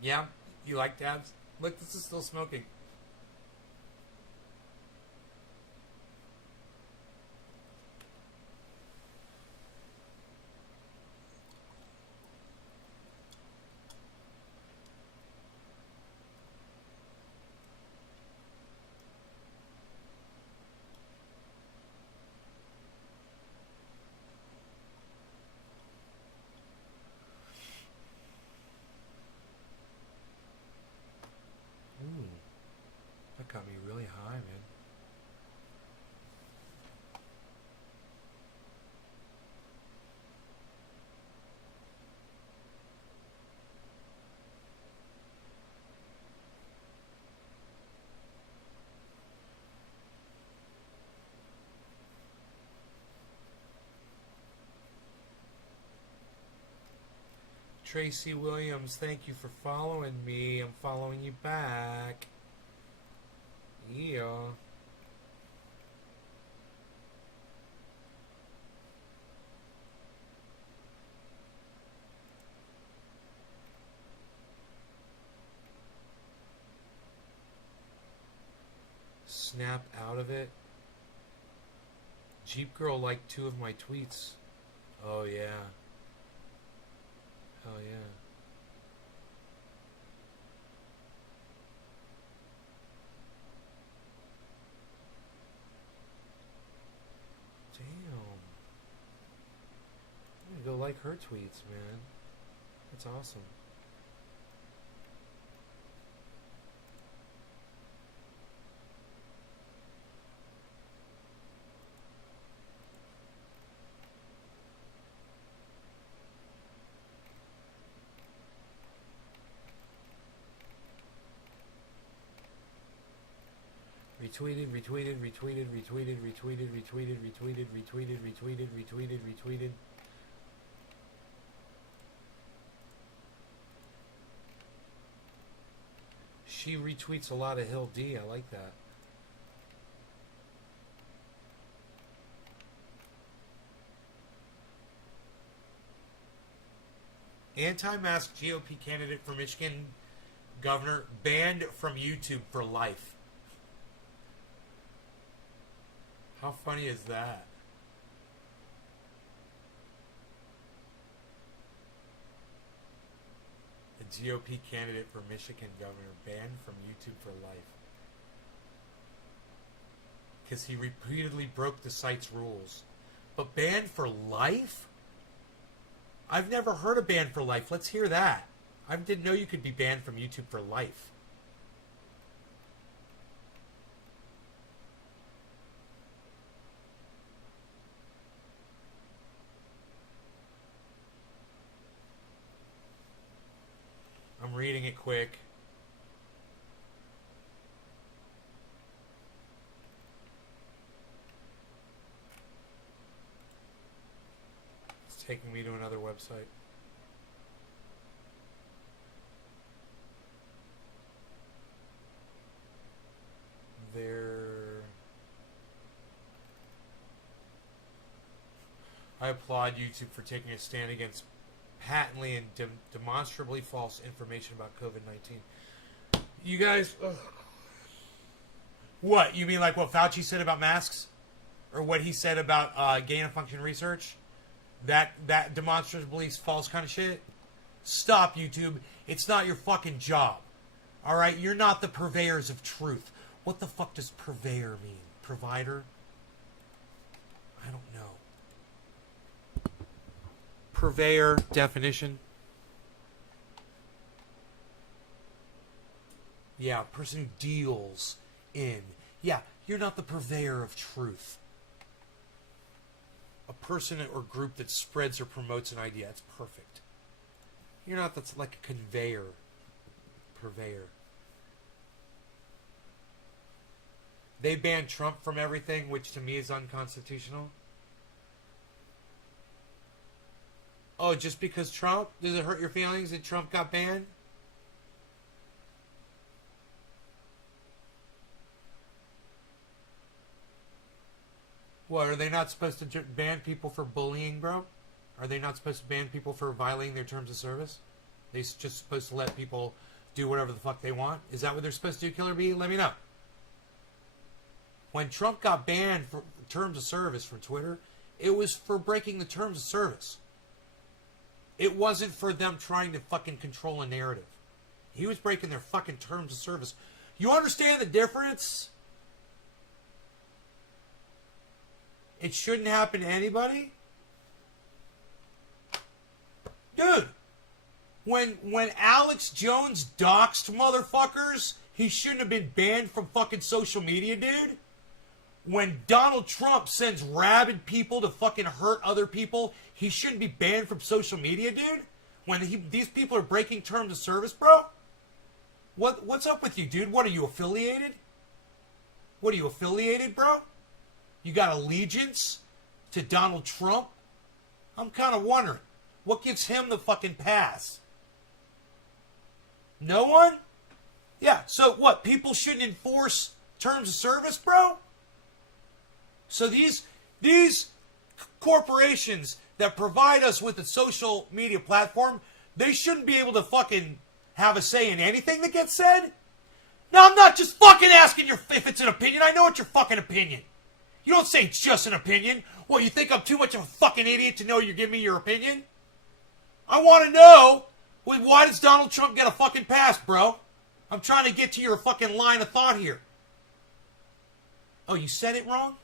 Yeah? You like dabs? Look, this is still smoking. Tracy Williams, thank you for following me. I'm following you back. Yeah. Snap out of it. Jeep Girl liked 2 of my tweets. Oh yeah. Hell yeah. Damn. I'm gonna go like her tweets, man. That's awesome. Retweeted, retweeted, retweeted, retweeted, retweeted, retweeted, retweeted, retweeted, retweeted, retweeted, retweeted. She retweets a lot of Hill D. I like that. Anti-mask GOP candidate for Michigan governor banned from YouTube for life. How funny is that? The GOP candidate for Michigan governor banned from YouTube for life. Because he repeatedly broke the site's rules. But banned for life? I've never heard of banned for life. Let's hear that. I didn't know you could be banned from YouTube for life. I'm reading it quick. It's taking me to another website. I applaud YouTube for taking a stand against patently and demonstrably false information about COVID-19. You guys... Ugh. What? You mean like what Fauci said about masks? Or what he said about gain-of-function research? That demonstrably false kind of shit? Stop, YouTube. It's not your fucking job. Alright? You're not the purveyors of truth. What the fuck does purveyor mean? Provider? I don't know. Purveyor definition. Yeah, person who deals in. Yeah, you're not the purveyor of truth. A person or group that spreads or promotes an idea. That's perfect. You're not that's like a conveyor. Purveyor. They banned Trump from everything, which to me is unconstitutional. Oh, just because Trump? Does it hurt your feelings that Trump got banned? What, are they not supposed to ban people for bullying, bro? Are they not supposed to ban people for violating their terms of service? They just supposed to let people do whatever the fuck they want? Is that what they're supposed to do, Killer B? Let me know. When Trump got banned for terms of service from Twitter, it was for breaking the terms of service. It wasn't for them trying to fucking control a narrative. He was breaking their fucking terms of service. You understand the difference? It shouldn't happen to anybody? Dude, when Alex Jones doxed motherfuckers, he shouldn't have been banned from fucking social media, dude. When Donald Trump sends rabid people to fucking hurt other people, he shouldn't be banned from social media, dude? When these people are breaking terms of service, bro? What's up with you, dude? What, are you affiliated? What, are you affiliated, bro? You got allegiance to Donald Trump? I'm kind of wondering, what gives him the fucking pass No one? Yeah, so what? People shouldn't enforce terms of service, bro? So these corporations that provide us with a social media platform, they shouldn't be able to fucking have a say in anything that gets said? No, I'm not just fucking asking if it's an opinion. I know it's your fucking opinion. You don't say it's just an opinion. Well, you think I'm too much of a fucking idiot to know you're giving me your opinion? I want to know, why does Donald Trump get a fucking pass, bro? I'm trying to get to your fucking line of thought here. Oh, you said it wrong?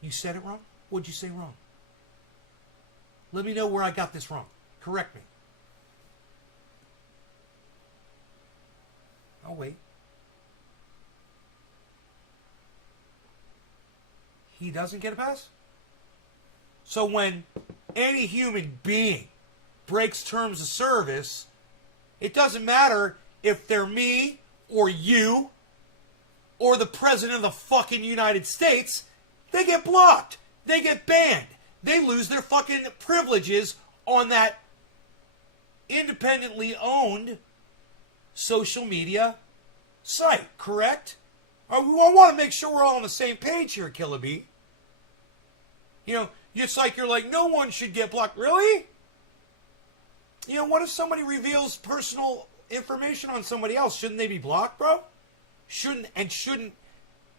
You said it wrong? What'd you say wrong? Let me know where I got this wrong. Correct me. I'll wait. He doesn't get a pass? So when any human being breaks terms of service, it doesn't matter if they're me or you or the president of the fucking United States, they get blocked. They get banned. They lose their fucking privileges on that independently owned social media site, correct? I want to make sure we're all on the same page here, Killer B. You know, it's like you're like, no one should get blocked. Really? You know, what if somebody reveals personal information on somebody else? Shouldn't they be blocked, bro? Shouldn't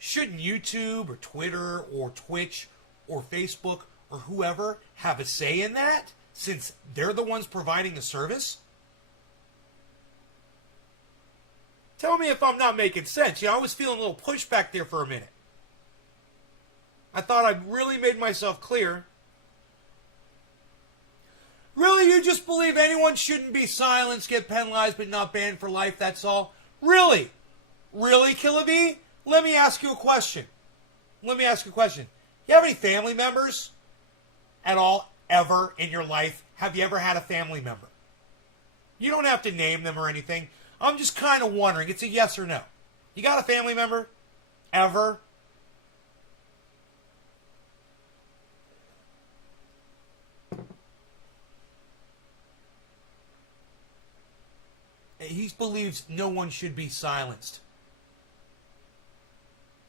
YouTube or Twitter or Twitch or Facebook or whoever have a say in that, since they're the ones providing the service? Tell me if I'm not making sense. You know, I was feeling a little pushback there for a minute. I thought I really made myself clear. Really, you just believe anyone shouldn't be silenced, get penalized, but not banned for life, that's all? Really? Really, Killer B? Let me ask you a question. You have any family members at all, ever, in your life? Have you ever had a family member? You don't have to name them or anything. I'm just kind of wondering. It's a yes or no. You got a family member? Ever? He believes no one should be silenced.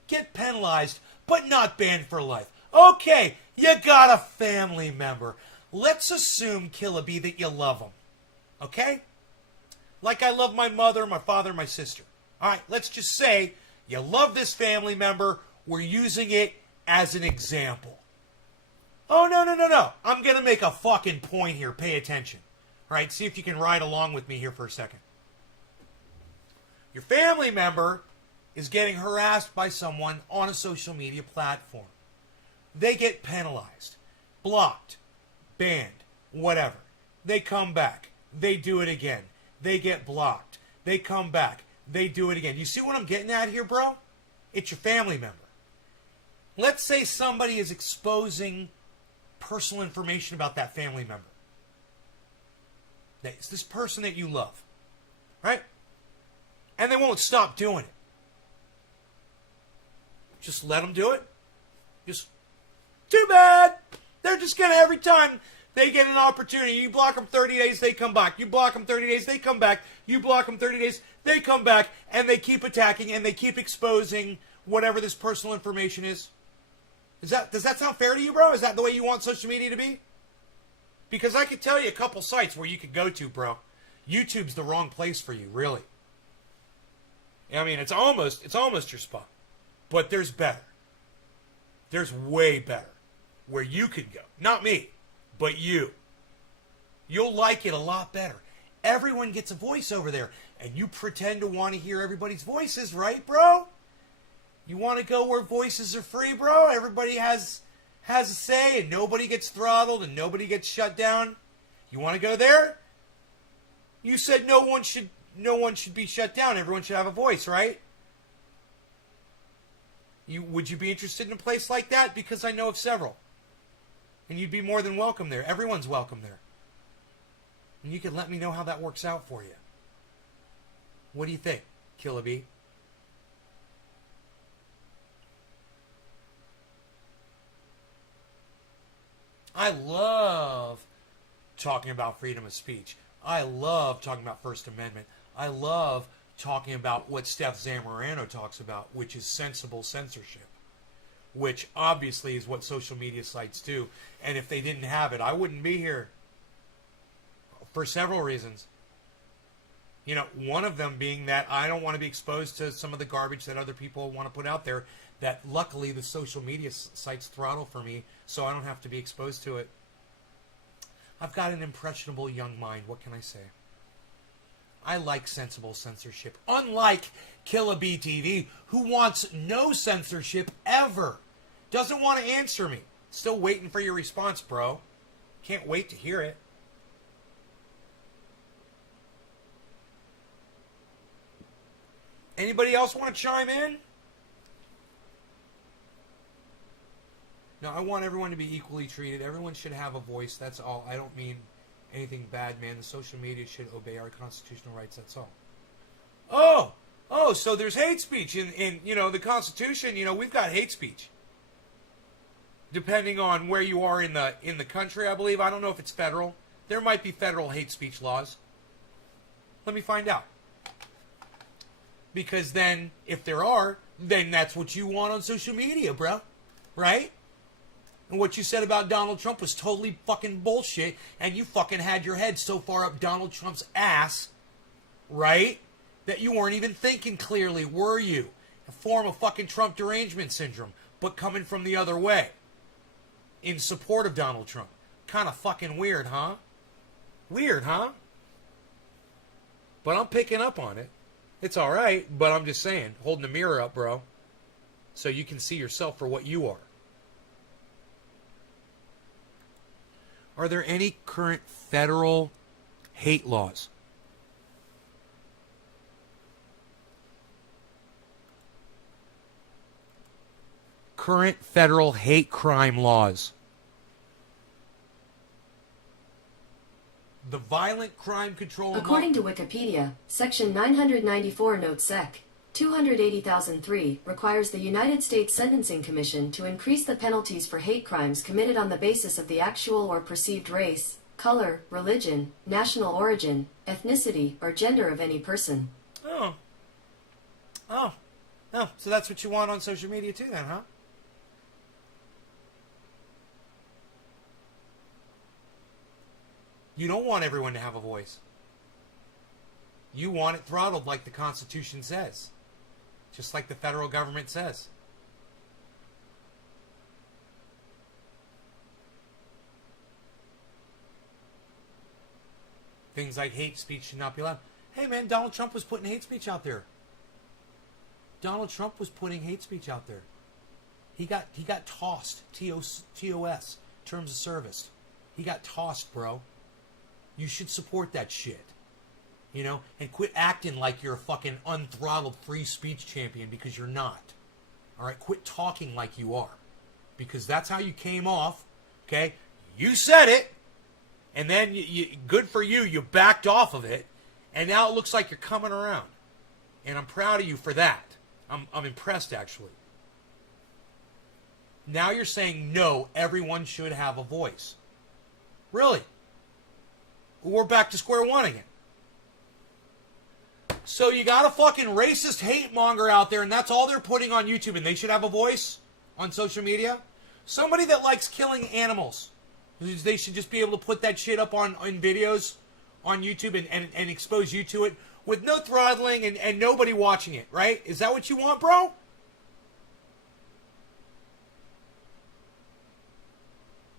Get penalized, but not banned for life. Okay, you got a family member. Let's assume, Killer B, that you love them. Okay? Like I love my mother, my father, my sister. All right, let's just say you love this family member. We're using it as an example. Oh, no. I'm going to make a fucking point here. Pay attention. All right, see if you can ride along with me here for a second. Your family member is getting harassed by someone on a social media platform. They get penalized, blocked, banned, whatever. They come back. They do it again. They get blocked. They come back. They do it again. You see what I'm getting at here, bro? It's your family member. Let's say somebody is exposing personal information about that family member. It's this person that you love, right? And they won't stop doing it. Just let them do it. Just, too bad. They're just going to, every time they get an opportunity, you block them 30 days, they come back. You block them 30 days, they come back. You block them 30 days, they come back. And they keep attacking and they keep exposing whatever this personal information is. Does that sound fair to you, bro? Is that the way you want social media to be? Because I could tell you a couple sites where you could go to, bro. YouTube's the wrong place for you, really. I mean, it's almost your spot. But there's better. There's way better. Where you could go. Not me, but you. You'll like it a lot better. Everyone gets a voice over there. And you pretend to want to hear everybody's voices, right, bro? You want to go where voices are free, bro? Everybody has a say and nobody gets throttled and nobody gets shut down. You want to go there? You said no one should be shut down. Everyone should have a voice, right? Would you be interested in a place like that? Because I know of several. And you'd be more than welcome there. Everyone's welcome there. And you can let me know how that works out for you. What do you think, Killer B? I love talking about freedom of speech. I love talking about First Amendment. I love talking about what Steph Zamorano talks about, which is sensible censorship, which obviously is what social media sites do. And if they didn't have it, I wouldn't be here for several reasons. You know, one of them being that I don't want to be exposed to some of the garbage that other people want to put out there that luckily the social media sites throttle for me, so I don't have to be exposed to it. I've got an impressionable young mind. What can I say? I like sensible censorship. Unlike Killa B TV, who wants no censorship ever. Doesn't want to answer me. Still waiting for your response, bro. Can't wait to hear it. Anybody else want to chime in? No, I want everyone to be equally treated. Everyone should have a voice. That's all. I don't mean anything bad, man. The social media should obey our constitutional rights. That's all. Oh, so there's hate speech in you know, the Constitution. You know, we've got hate speech. Depending on where you are in the country, I believe. I don't know if it's federal. There might be federal hate speech laws. Let me find out. Because then, if there are, then that's what you want on social media, bro. Right? And what you said about Donald Trump was totally fucking bullshit, and you fucking had your head so far up Donald Trump's ass, right, that you weren't even thinking clearly, were you? A form of fucking Trump derangement syndrome, but coming from the other way, in support of Donald Trump. Kind of fucking weird, huh? Weird, huh? But I'm picking up on it. It's alright, but I'm just saying, holding the mirror up, bro, so you can see yourself for what you are. Are there any current federal hate laws? Current federal hate crime laws. The Violent Crime Control... According to Wikipedia, Section 994 Note Sec. 280,003 requires the United States Sentencing Commission to increase the penalties for hate crimes committed on the basis of the actual or perceived race, color, religion, national origin, ethnicity, or gender of any person. Oh, so that's what you want on social media too then, huh? You don't want everyone to have a voice. You want it throttled like the Constitution says. Just like the federal government says. Things like hate speech should not be allowed. Hey man, Donald Trump was putting hate speech out there. Donald Trump was putting hate speech out there. He got tossed. TOS. Terms of service. He got tossed, bro. You should support that shit. You know, and quit acting like you're a fucking unthrottled free speech champion, because you're not. All right, quit talking like you are, because that's how you came off. Okay, you said it, and then you good for you. You backed off of it, and now it looks like you're coming around, and I'm proud of you for that. I'm impressed actually. Now you're saying no, everyone should have a voice. Really? We're back to square one again. So you got a fucking racist hate monger out there, and that's all they're putting on YouTube, and they should have a voice on social media? Somebody that likes killing animals, they should just be able to put that shit up in videos on YouTube and expose you to it with no throttling and nobody watching it, right? Is that what you want, bro?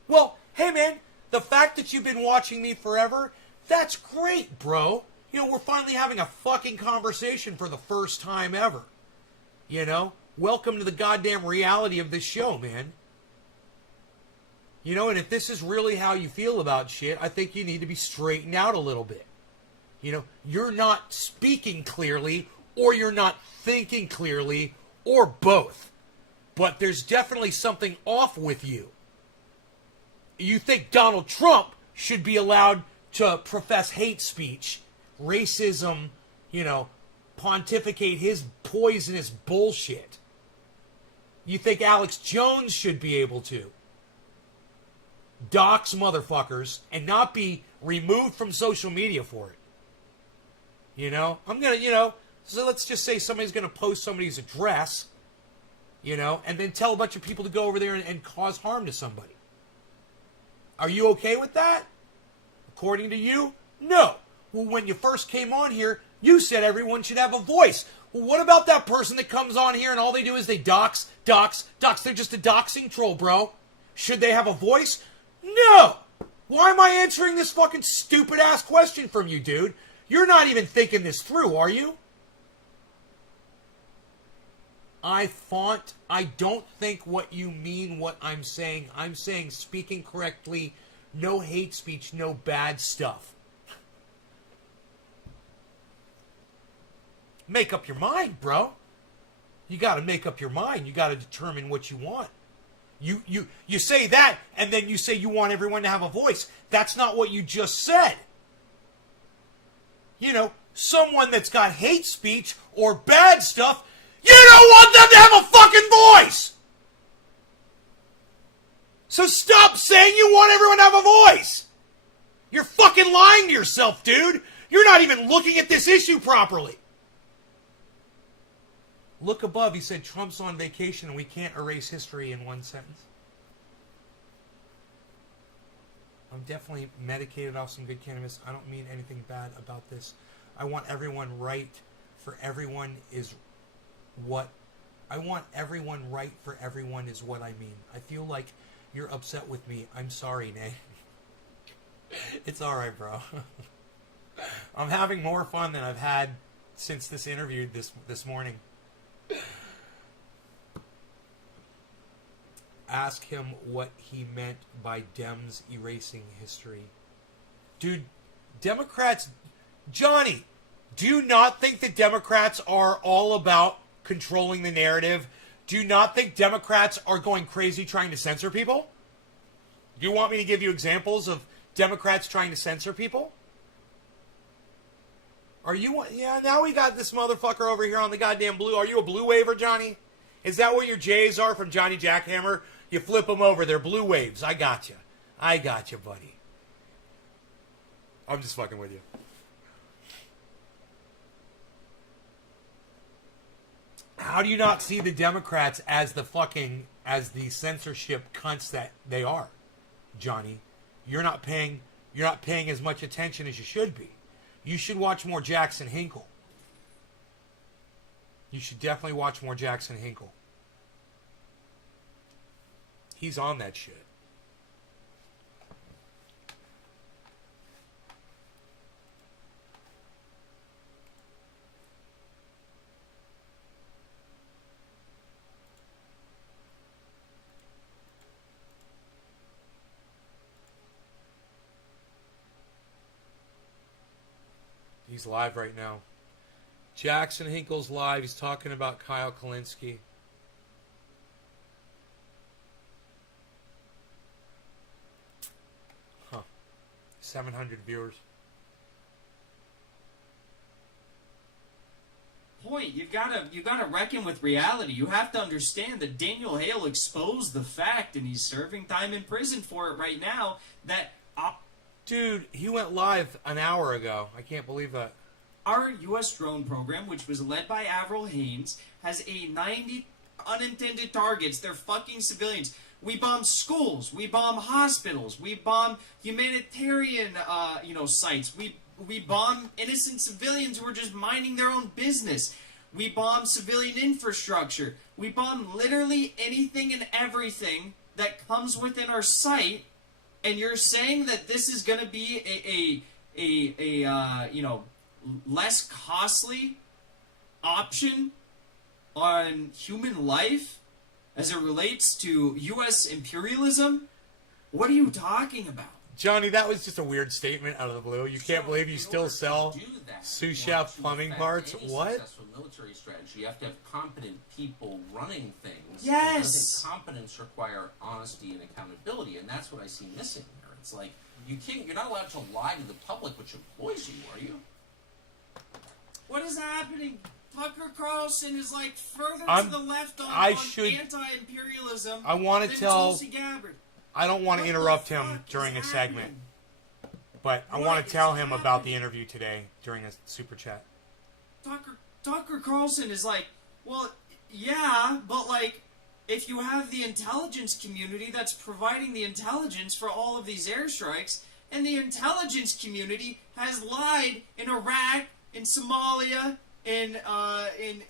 Well, hey man, the fact that you've been watching me forever, that's great, bro. You know, we're finally having a fucking conversation for the first time ever. You know? Welcome to the goddamn reality of this show, man. You know, and if this is really how you feel about shit, I think you need to be straightened out a little bit. You know, you're not speaking clearly, or you're not thinking clearly, or both. But there's definitely something off with you. You think Donald Trump should be allowed to profess hate speech, racism, you know, pontificate his poisonous bullshit. You think Alex Jones should be able to. dox motherfuckers and not be removed from social media for it. You know? I'm going to, so let's just say somebody's going to post somebody's address, and then tell a bunch of people to go over there and cause harm to somebody. Are you okay with that? According to you? No. Well, when you first came on here, you said everyone should have a voice. Well, what about that person that comes on here and all they do is they dox? They're just a doxing troll, bro. Should they have a voice? No. Why am I answering this fucking stupid-ass question from you, dude? You're not even thinking this through, are you? I don't think what you mean what I'm saying. I'm saying speaking correctly, no hate speech, no bad stuff. Make up your mind, bro. You got to make up your mind. You got to determine what you want. You say that, and then you say you want everyone to have a voice. That's not what you just said. Someone that's got hate speech or bad stuff, you don't want them to have a fucking voice! So stop saying you want everyone to have a voice! You're fucking lying to yourself, dude! You're not even looking at this issue properly! Look above, he said Trump's on vacation and we can't erase history in one sentence. I'm definitely medicated off some good cannabis. I don't mean anything bad about this. I want everyone right for everyone is what... I want everyone right for everyone is what I mean. I feel like you're upset with me. I'm sorry, Nay. It's alright, bro. I'm having more fun than I've had since this interview this morning. Ask him what he meant by Dems erasing history. Dude, Democrats... Johnny, do you not think that Democrats are all about controlling the narrative? Do you not think Democrats are going crazy trying to censor people? Do you want me to give you examples of Democrats trying to censor people? Are you... Yeah, now we got this motherfucker over here on the goddamn blue. Are you a blue waver, Johnny? Is that what your J's are from Johnny Jackhammer? You flip them over. They're blue waves. I got you. Buddy. I'm just fucking with you. How do you not see the Democrats as the censorship cunts that they are, Johnny? You're not paying as much attention as you should be. You should watch more Jackson Hinkle. You should definitely watch more Jackson Hinkle. He's on that shit. He's live right now. Jackson Hinkle's live. He's talking about Kyle Kalinske. Huh. 700 viewers. Point, you gotta reckon with reality. You have to understand that Daniel Hale exposed the fact, and he's serving time in prison for it right now, that... Dude, he went live an hour ago. I can't believe that. Our U.S. drone program, which was led by Avril Haines, has 90 unintended targets. They're fucking civilians. We bomb schools. We bomb hospitals. We bomb humanitarian, sites. We bomb innocent civilians who are just minding their own business. We bomb civilian infrastructure. We bomb literally anything and everything that comes within our sight. And you're saying that this is going to be a less costly option on human life as it relates to U.S. imperialism? What are you talking about? Johnny, that was just a weird statement out of the blue. You can't believe you still sell sous chef plumbing parts? What? Successful military strategy. You have to have competent people running things. Yes. Doesn't competence require honesty and accountability? And that's what I see missing here. It's like you're not allowed to lie to the public, which employs you, are you? What is happening? Tucker Carlson is further to the left on anti-imperialism. I want to tell. Tulsi Gabbard. I don't want to interrupt him during a segment, but I want to tell him about the interview today during a super chat. Tucker Carlson is like, well, yeah, but like, if you have the intelligence community that's providing the intelligence for all of these airstrikes, and the intelligence community has lied in Iraq, in Somalia, in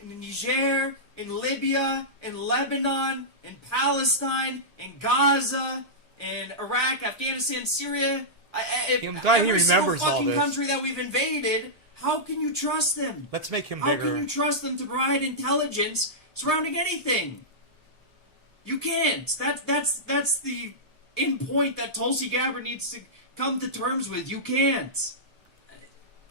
Niger, in Libya, in Lebanon, in Palestine, in Gaza, in Iraq, Afghanistan, Syria. I'm glad he remembers all this. Every country that we've invaded, how can you trust them? Let's make him How bigger. can you trust them to provide intelligence surrounding anything? You can't. That's the end point that Tulsi Gabbard needs to come to terms with. You can't.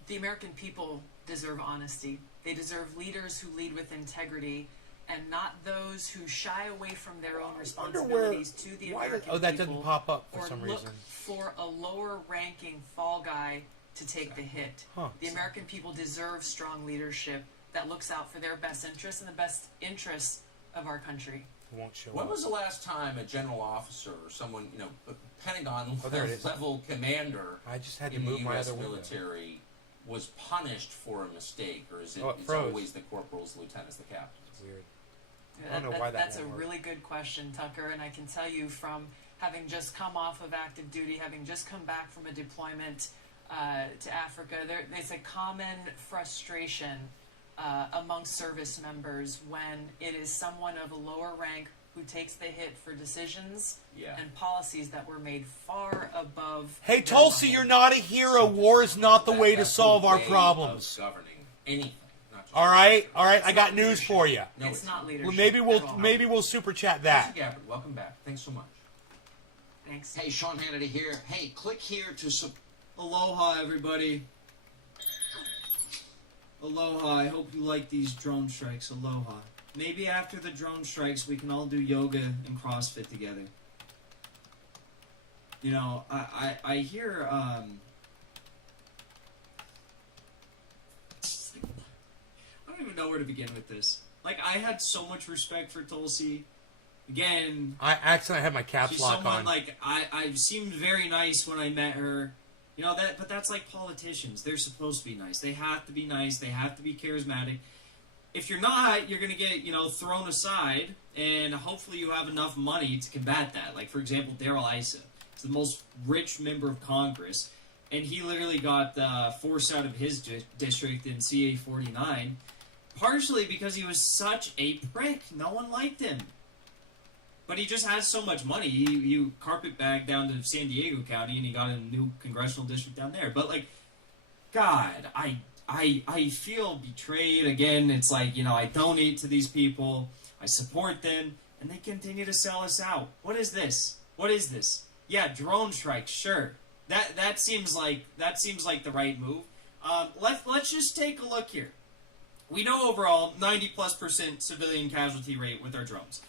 The American people deserve honesty. They deserve leaders who lead with integrity, and not those who shy away from their own responsibilities to the American people. Oh, that didn't pop up for some look reason. For a lower-ranking fall guy to take the hit. Huh. The American people deserve strong leadership that looks out for their best interests and the best interests of our country. Won't show When up. was the last time a general officer or someone, a Pentagon there it is. level commander I just had to in the move my U.S. other window. military was punished for a mistake, or is it Oh, it it's froze. always the corporals, lieutenants, the captains? Weird. I don't know why That's a won't work. really good question, Tucker, and I can tell you from having just come off of active duty, having just come back from a deployment to Africa, there's a common frustration amongst service members when it is someone of a lower rank who takes the hit for decisions and policies that were made far above. Hey, their Tulsi, level. you're not a hero. War is not the way to That's solve the our way problems. of governing anything. Not just All right. I got news for you. No, It's not leadership. Well, maybe we'll super chat that. Tulsi Gabbard, welcome back. Thanks so much. Thanks. Hey, Sean Hannity here. Hey, click here to Aloha, everybody. Aloha. I hope you like these drone strikes. Aloha. Maybe after the drone strikes, we can all do yoga and CrossFit together. I hear, I don't even know where to begin with this. Like, I had so much respect for Tulsi. Again, I accidentally had my caps she's lock someone, on. like, I seemed very nice when I met her. But that's like politicians. They're supposed to be nice. They have to be nice. They have to be charismatic. If you're not, you're going to get, thrown aside, and hopefully you have enough money to combat that. Like, for example, Darrell Issa is the most rich member of Congress, and he literally got forced out of his district in CA 49, partially because he was such a prick. No one liked him. But he just has so much money. He carpetbagged down to San Diego County, and he got a new congressional district down there. But, like, God, I feel betrayed. Again, it's like, I donate to these people, I support them, and they continue to sell us out. What is this? What is this? Yeah, drone strikes, sure. That seems like the right move. Let's just take a look here. We know overall 90+% civilian casualty rate with our drones.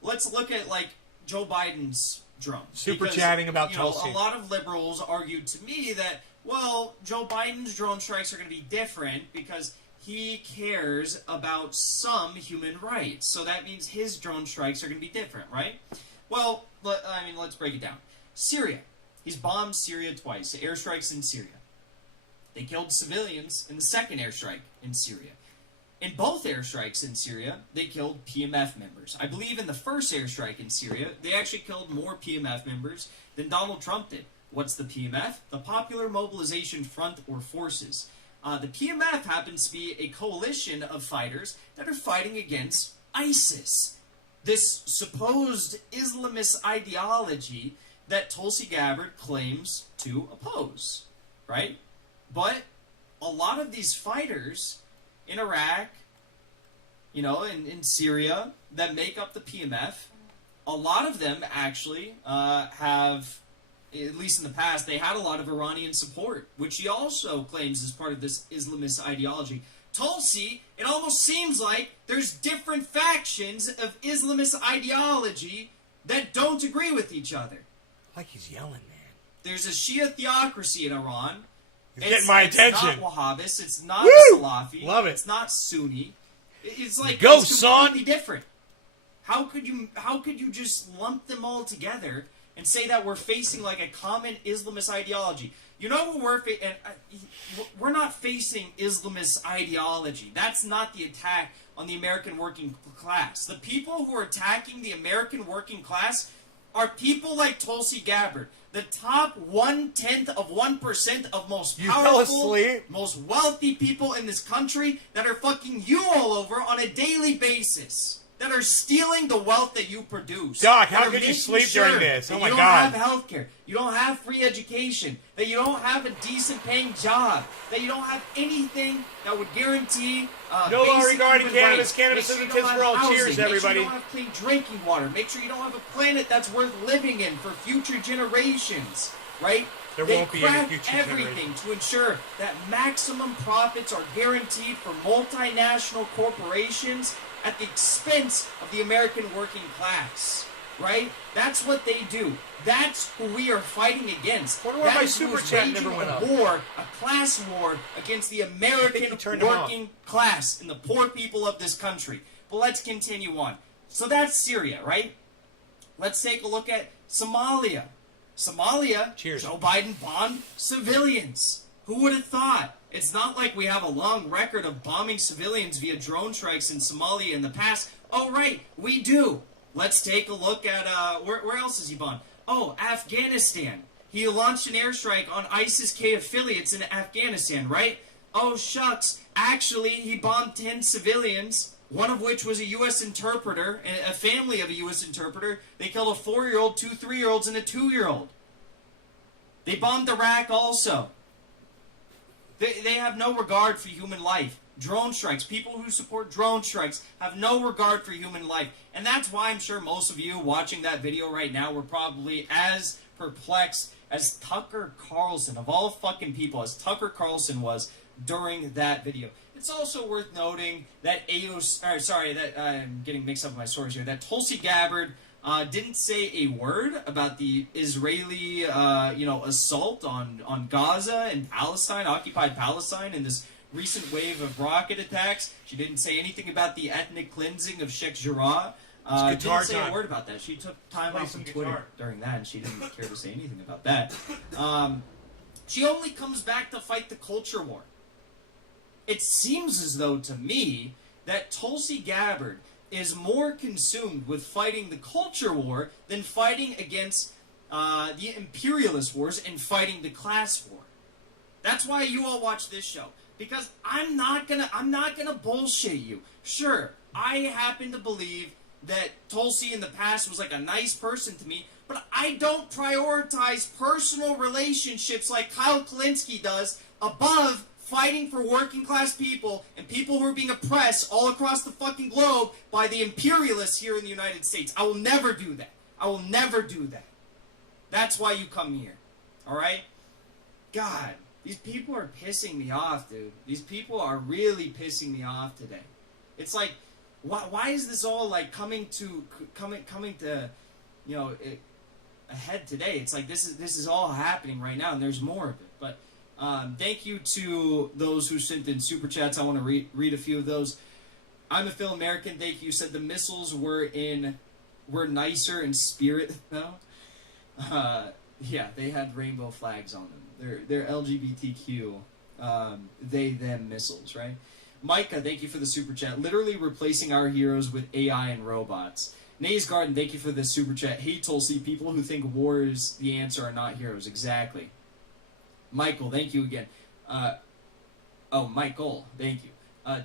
Let's look at, like, Joe Biden's drones. Super chatting about Tulsi. A lot of liberals argued to me that, well, Joe Biden's drone strikes are going to be different because he cares about some human rights. So that means his drone strikes are going to be different, right? Well, let's break it down. Syria. He's bombed Syria twice. Airstrikes in Syria. They killed civilians in the second airstrike in Syria. In both airstrikes in Syria, they killed PMF members. I believe in the first airstrike in Syria, they actually killed more PMF members than Donald Trump did. What's the PMF? The Popular Mobilization Front or Forces. The PMF happens to be a coalition of fighters that are fighting against ISIS. This supposed Islamist ideology that Tulsi Gabbard claims to oppose, right? But a lot of these fighters in Iraq, in Syria, that make up the PMF, a lot of them actually have, at least in the past, they had a lot of Iranian support, which he also claims is part of this Islamist ideology. Tulsi, it almost seems like there's different factions of Islamist ideology that don't agree with each other. Like he's yelling, man. There's a Shia theocracy in Iran. It's getting my attention. It's not Wahhabis. It's not Woo! Salafi. Love it. It's not Sunni. It's like Go, it's son! completely different. How could you just lump them all together and say that we're facing like a common Islamist ideology. You know what we're not facing Islamist ideology. That's not the attack on the American working class. The people who are attacking the American working class are people like Tulsi Gabbard, the top 0.1% of most powerful, most wealthy people in this country that are fucking you all over on a daily basis, that are stealing the wealth that you produce. Doc, how could you sleep during this? Oh my God. You don't have health care. You don't have free education. That you don't have a decent paying job. That you don't have anything that would guarantee no law basic regarding human cannabis. rights. Cannabis Make sure isn't you don't for all. have Cheers, housing. everybody. Make sure you don't have clean drinking water. Make sure you don't have a planet that's worth living in for future generations. Right? There They won't be any craft future everything generations. to ensure that maximum profits are guaranteed for multinational corporations at the expense of the American working class. Right? That's what they do. That's who we are fighting against. Wonder why That my is who super is chat waging never went a up. war, a class war against the American turned them off. working class and the poor people of this country. But let's continue on. So that's Syria, right? Let's take a look at Somalia. Somalia, Cheers. Joe Biden bombed civilians. Who would have thought? It's not like we have a long record of bombing civilians via drone strikes in Somalia in the past. Oh, right, we do. Let's take a look at, where else has he bombed? Oh, Afghanistan. He launched an airstrike on ISIS-K affiliates in Afghanistan, right? Oh, shucks. Actually, he bombed 10 civilians, one of which was a U.S. interpreter, a family of a U.S. interpreter. They killed a 4-year-old, 2 3-year-olds, and a 2-year-old. They bombed Iraq also. They have no regard for human life. Drone strikes, people who support drone strikes have no regard for human life. And that's why I'm sure most of you watching that video right now were probably as perplexed as Tucker Carlson, of all fucking people, as Tucker Carlson was during that video. It's also worth noting that I'm getting mixed up with my source here, that Tulsi Gabbard didn't say a word about the Israeli, assault on Gaza and Palestine, occupied Palestine, and this recent wave of rocket attacks. She didn't say anything about the ethnic cleansing of Sheikh Jarrah. Didn't say a word about that. She took time off from Twitter during that, and she didn't care to say anything about that. She only comes back to fight the culture war. It seems as though, to me, that Tulsi Gabbard is more consumed with fighting the culture war than fighting against the imperialist wars and fighting the class war. That's why you all watch this show. Because I'm not gonna bullshit you. Sure, I happen to believe that Tulsi in the past was like a nice person to me, but I don't prioritize personal relationships like Kyle Kalinske does above fighting for working class people and people who are being oppressed all across the fucking globe by the imperialists here in the United States. I will never do that. I will never do that. That's why you come here. Alright? God. These people are pissing me off, dude. These people are really pissing me off today. It's like, why is this all like coming to a head today? It's like this is all happening right now, and there's more of it. But thank you to those who sent in super chats. I want to read a few of those. I'm a Phil American. Thank you. Said the missiles were nicer in spirit though. Yeah, they had rainbow flags on them. They're LGBTQ, they, them missiles, right? Micah, thank you for the super chat. Literally replacing our heroes with AI and robots. Nays Garden, thank you for the super chat. Hey, Tulsi, people who think war is the answer are not heroes. Exactly. Michael, thank you again. Michael, thank you.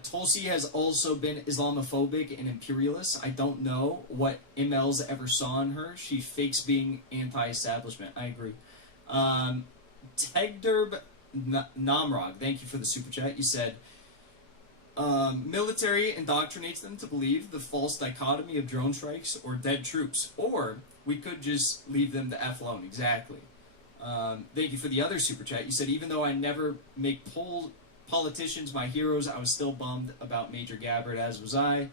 Tulsi has also been Islamophobic and imperialist. I don't know what MLs ever saw in her. She fakes being anti-establishment. I agree. Tegderb Namrog, thank you for the super chat. You said, military indoctrinates them to believe the false dichotomy of drone strikes or dead troops. Or we could just leave them the F alone. Exactly. Thank you for the other super chat. You said, even though I never make politicians my heroes, I was still bummed about Major Gabbard, as was I.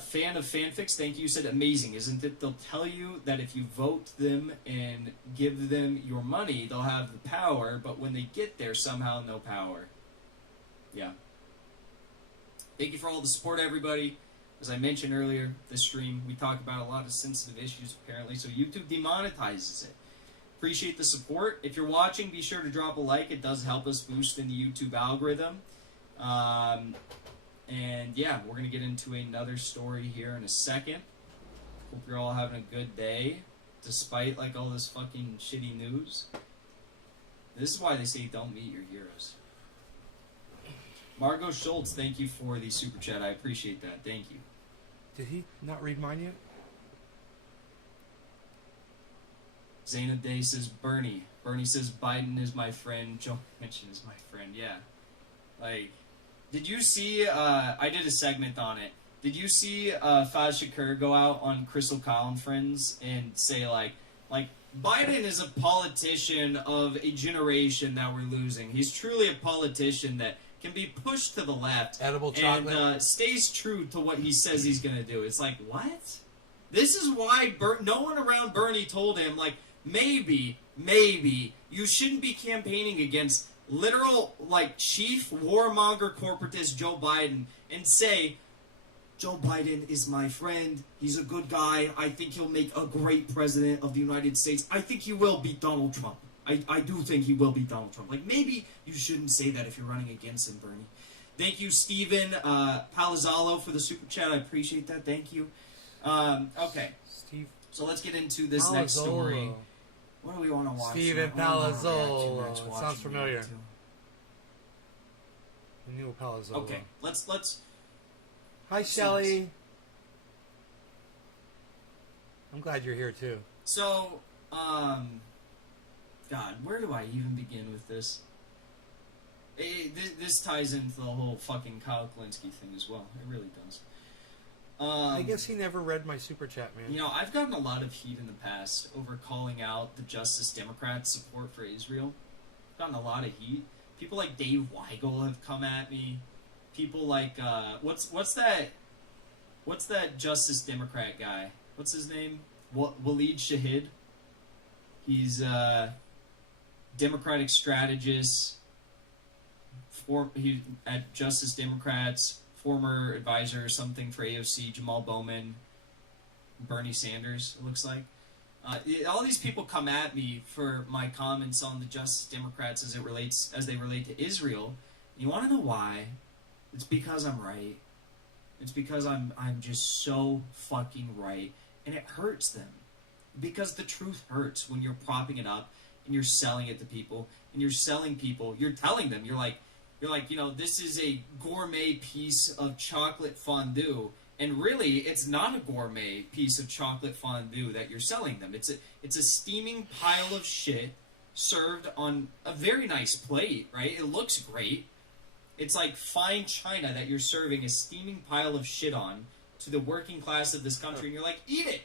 Fan of fanfics, thank you. You said, amazing, isn't it? They'll tell you that if you vote them and give them your money, they'll have the power, but when they get there, somehow no power. Yeah. Thank you for all the support, everybody. As I mentioned earlier, this stream, we talk about a lot of sensitive issues apparently, so YouTube demonetizes it. Appreciate the support. If you're watching, be sure to drop a like. It does help us boost in the YouTube algorithm. And yeah, we're going to get into another story here in a second. Hope you're all having a good day, despite like all this fucking shitty news. This is why they say don't meet your heroes. Margot Schultz, thank you for the super chat. I appreciate that. Thank you. Did he not read mine yet? Zainab Day says Bernie. Bernie says Biden is my friend. Joe Manchin is my friend. Yeah. Like, did you see, I did a segment on it. Did you see Faz Shakur go out on Crystal Kyle and Friends and say, like, Biden is a politician of a generation that we're losing. He's truly a politician that can be pushed to the left. Edible chocolate. And stays true to what he says he's going to do. It's like, what? This is why no one around Bernie told him, like, maybe you shouldn't be campaigning against literal, like, chief warmonger corporatist Joe Biden and say, Joe Biden is my friend. He's a good guy. I think he'll make a great president of the United States. I think he will beat Donald Trump. I do think he will beat Donald Trump. Like, maybe you shouldn't say that if you're running against him, Bernie. Thank you, Steven Palazzolo, for the super chat. I appreciate that. Thank you. Okay. Steve. So let's get into this next story. What do we want to watch? Steven Palazzolo. Sounds familiar. Neil Palazzolo. Okay. Let's. Hi, Shelly. I'm glad you're here too. So, God, where do I even begin with this? This ties into the whole fucking Kyle Kalinske thing as well. It really does. I guess he never read my super chat, man. You know, I've gotten a lot of heat in the past over calling out the Justice Democrats' support for Israel. I've gotten a lot of heat. People like Dave Weigel have come at me. People like what's that Justice Democrat guy? What's his name? Waleed Shahid. He's Democratic strategist. He at Justice Democrats, former advisor or something for AOC, Jamal Bowman, Bernie Sanders. It looks like all these people come at me for my comments on the Justice Democrats as they relate to Israel. You want to know why? It's because I'm right. It's because I'm just so fucking right, and it hurts them. Because the truth hurts when you're propping it up and you're selling it to people, and you're telling them, you're like, you know, this is a gourmet piece of chocolate fondue, and really, it's not a gourmet piece of chocolate fondue that you're selling them. It's a steaming pile of shit served on a very nice plate, right? It looks great. It's like fine china that you're serving a steaming pile of shit on to the working class of this country, and you're like, eat it.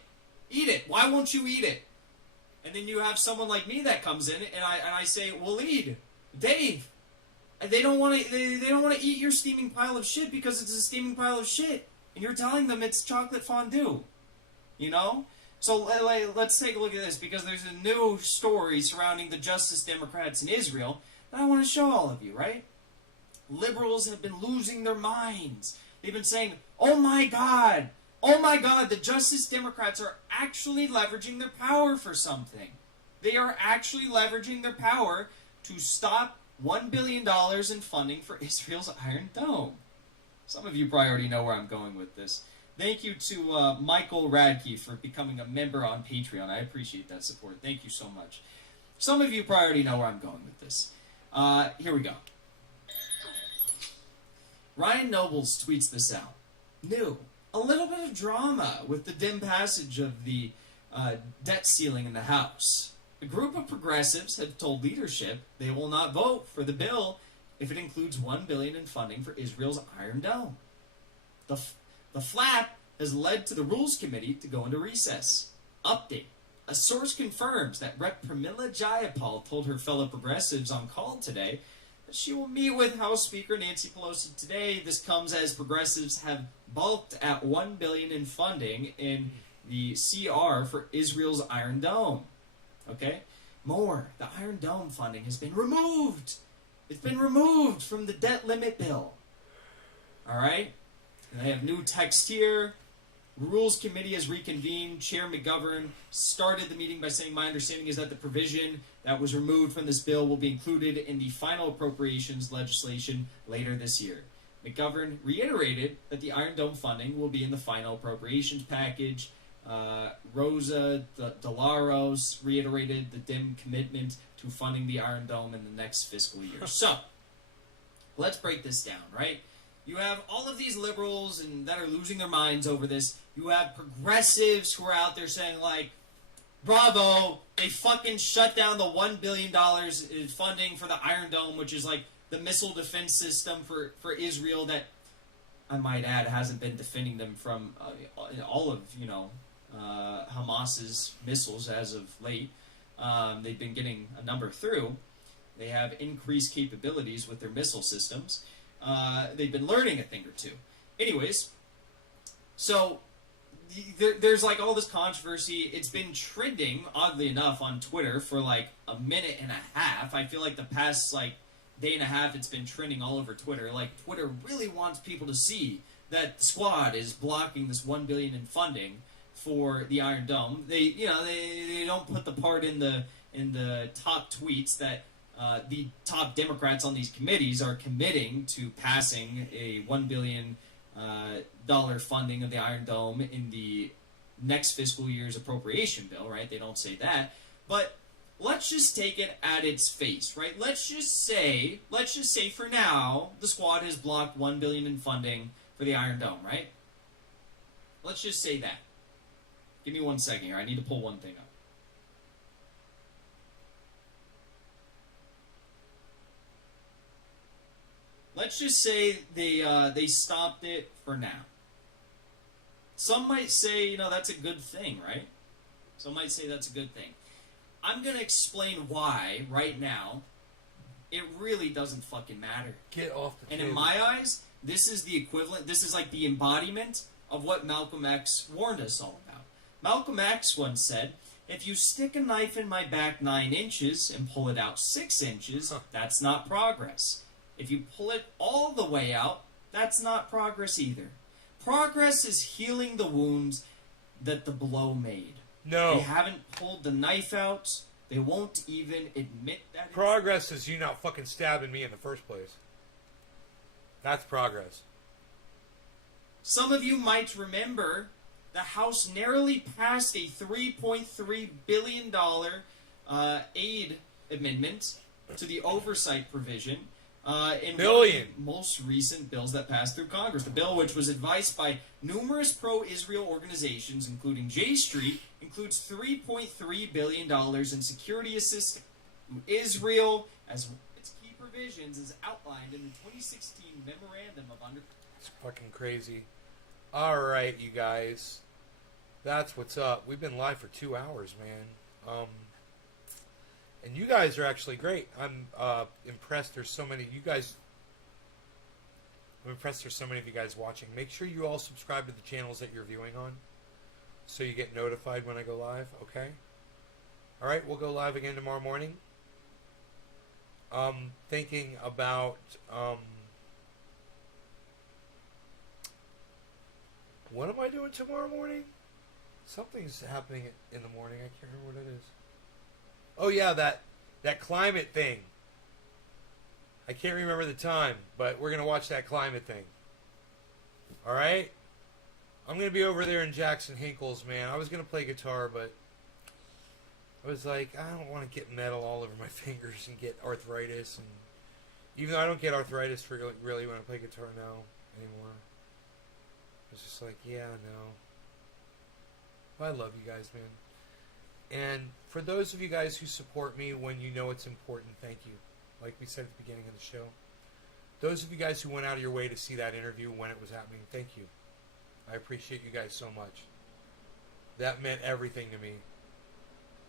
Eat it. Why won't you eat it? And then you have someone like me that comes in, and I say, Waleed, Dave, they don't want to eat your steaming pile of shit because it's a steaming pile of shit, and you're telling them it's chocolate fondue, you know? So let's take a look at this, because there's a new story surrounding the Justice Democrats in Israel that I want to show all of you, right? Liberals have been losing their minds. They've been saying, oh my God, the Justice Democrats are actually leveraging their power for something. They are actually leveraging their power to stop $1 billion in funding for Israel's Iron Dome. Some of you probably already know where I'm going with this. Thank you to Michael Radke for becoming a member on Patreon. I appreciate that support. Thank you so much. Some of you probably already know where I'm going with this. Here we go. Ryan Nobles tweets this out. New. A little bit of drama with the dim passage of the debt ceiling in the House. A group of progressives have told leadership they will not vote for the bill if it includes $1 billion in funding for Israel's Iron Dome. The flap has led to the Rules Committee to go into recess. Update. A source confirms that Rep. Pramila Jayapal told her fellow progressives on call today that she will meet with House Speaker Nancy Pelosi today. This comes as progressives have balked at $1 billion in funding in the CR for Israel's Iron Dome. Okay? More. The Iron Dome funding has been removed. It's been removed from the debt limit bill. All right? And I have new text here. Rules Committee has reconvened. Chair McGovern started the meeting by saying, my understanding is that the provision that was removed from this bill will be included in the final appropriations legislation later this year. McGovern reiterated that the Iron Dome funding will be in the final appropriations package. Rosa DeLaros reiterated the dim commitment to funding the Iron Dome in the next fiscal year. So, let's break this down, right? You have all of these liberals and that are losing their minds over this. You have progressives who are out there saying, like, bravo, they fucking shut down the $1 billion in funding for the Iron Dome, which is like the missile defense system for Israel that, I might add, hasn't been defending them from all of, Hamas's missiles as of late. They've been getting a number through. They have increased capabilities with their missile systems. They've been learning a thing or two. Anyways, so there's like all this controversy. It's been trending, oddly enough, on Twitter for like a minute and a half. I feel like the past like day and a half it's been trending all over Twitter. Like Twitter really wants people to see that the Squad is blocking this $1 billion in funding for the Iron Dome. They don't put the part in the top tweets that the top Democrats on these committees are committing to passing a $1 billion funding of the Iron Dome in the next fiscal year's appropriation bill, right? They don't say that. But let's just take it at its face, right? Let's just say for now, the Squad has blocked $1 billion in funding for the Iron Dome, right? Let's just say that. Give me 1 second here. I need to pull one thing up. Let's just say they stopped it for now. Some might say, that's a good thing, right? Some might say that's a good thing. I'm going to explain why, right now, it really doesn't fucking matter. Get off the table. And in my eyes, this is the equivalent, this is like the embodiment of what Malcolm X warned us all about. Malcolm X once said, if you stick a knife in my back 9 inches and pull it out 6 inches, that's not progress. If you pull it all the way out, that's not progress either. Progress is healing the wounds that the blow made. No. They haven't pulled the knife out. They won't even admit that. Progress is you not fucking stabbing me in the first place. That's progress. Some of you might remember the House narrowly passed a $3.3 billion aid amendment to the oversight provision in one of the most recent bills that passed through Congress. The bill, which was advised by numerous pro-Israel organizations, including J Street, includes $3.3 billion in security assistance to Israel as its key provisions is outlined in the 2016 Memorandum of Understanding. It's fucking crazy. All right, you guys. That's what's up. We've been live for 2 hours, man. And you guys are actually great. I'm impressed. There's so many. I'm impressed there's so many of you guys watching. Make sure you all subscribe to the channels that you're viewing on so you get notified when I go live, okay? All right, we'll go live again tomorrow morning. Thinking about what am I doing tomorrow morning? Something's happening in the morning. I can't remember what it is. Oh yeah, that climate thing. I can't remember the time, but we're gonna watch that climate thing. All right. I'm gonna be over there in Jackson Hinkle's, man. I was gonna play guitar, but I was like, I don't want to get metal all over my fingers and get arthritis. And even though I don't get arthritis for really when I play guitar now anymore, it's just like, yeah, no. I love you guys, man. And for those of you guys who support me when you know it's important, thank you. Like we said at the beginning of the show. Those of you guys who went out of your way to see that interview when it was happening, thank you. I appreciate you guys so much. That meant everything to me.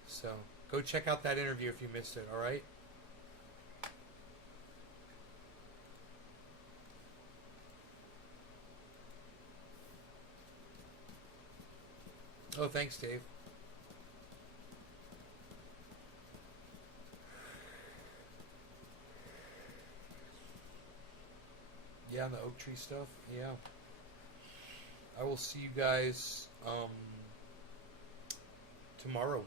So, go check out that interview if you missed it, alright? Oh, thanks, Dave. Yeah, the oak tree stuff. Yeah. I will see you guys tomorrow.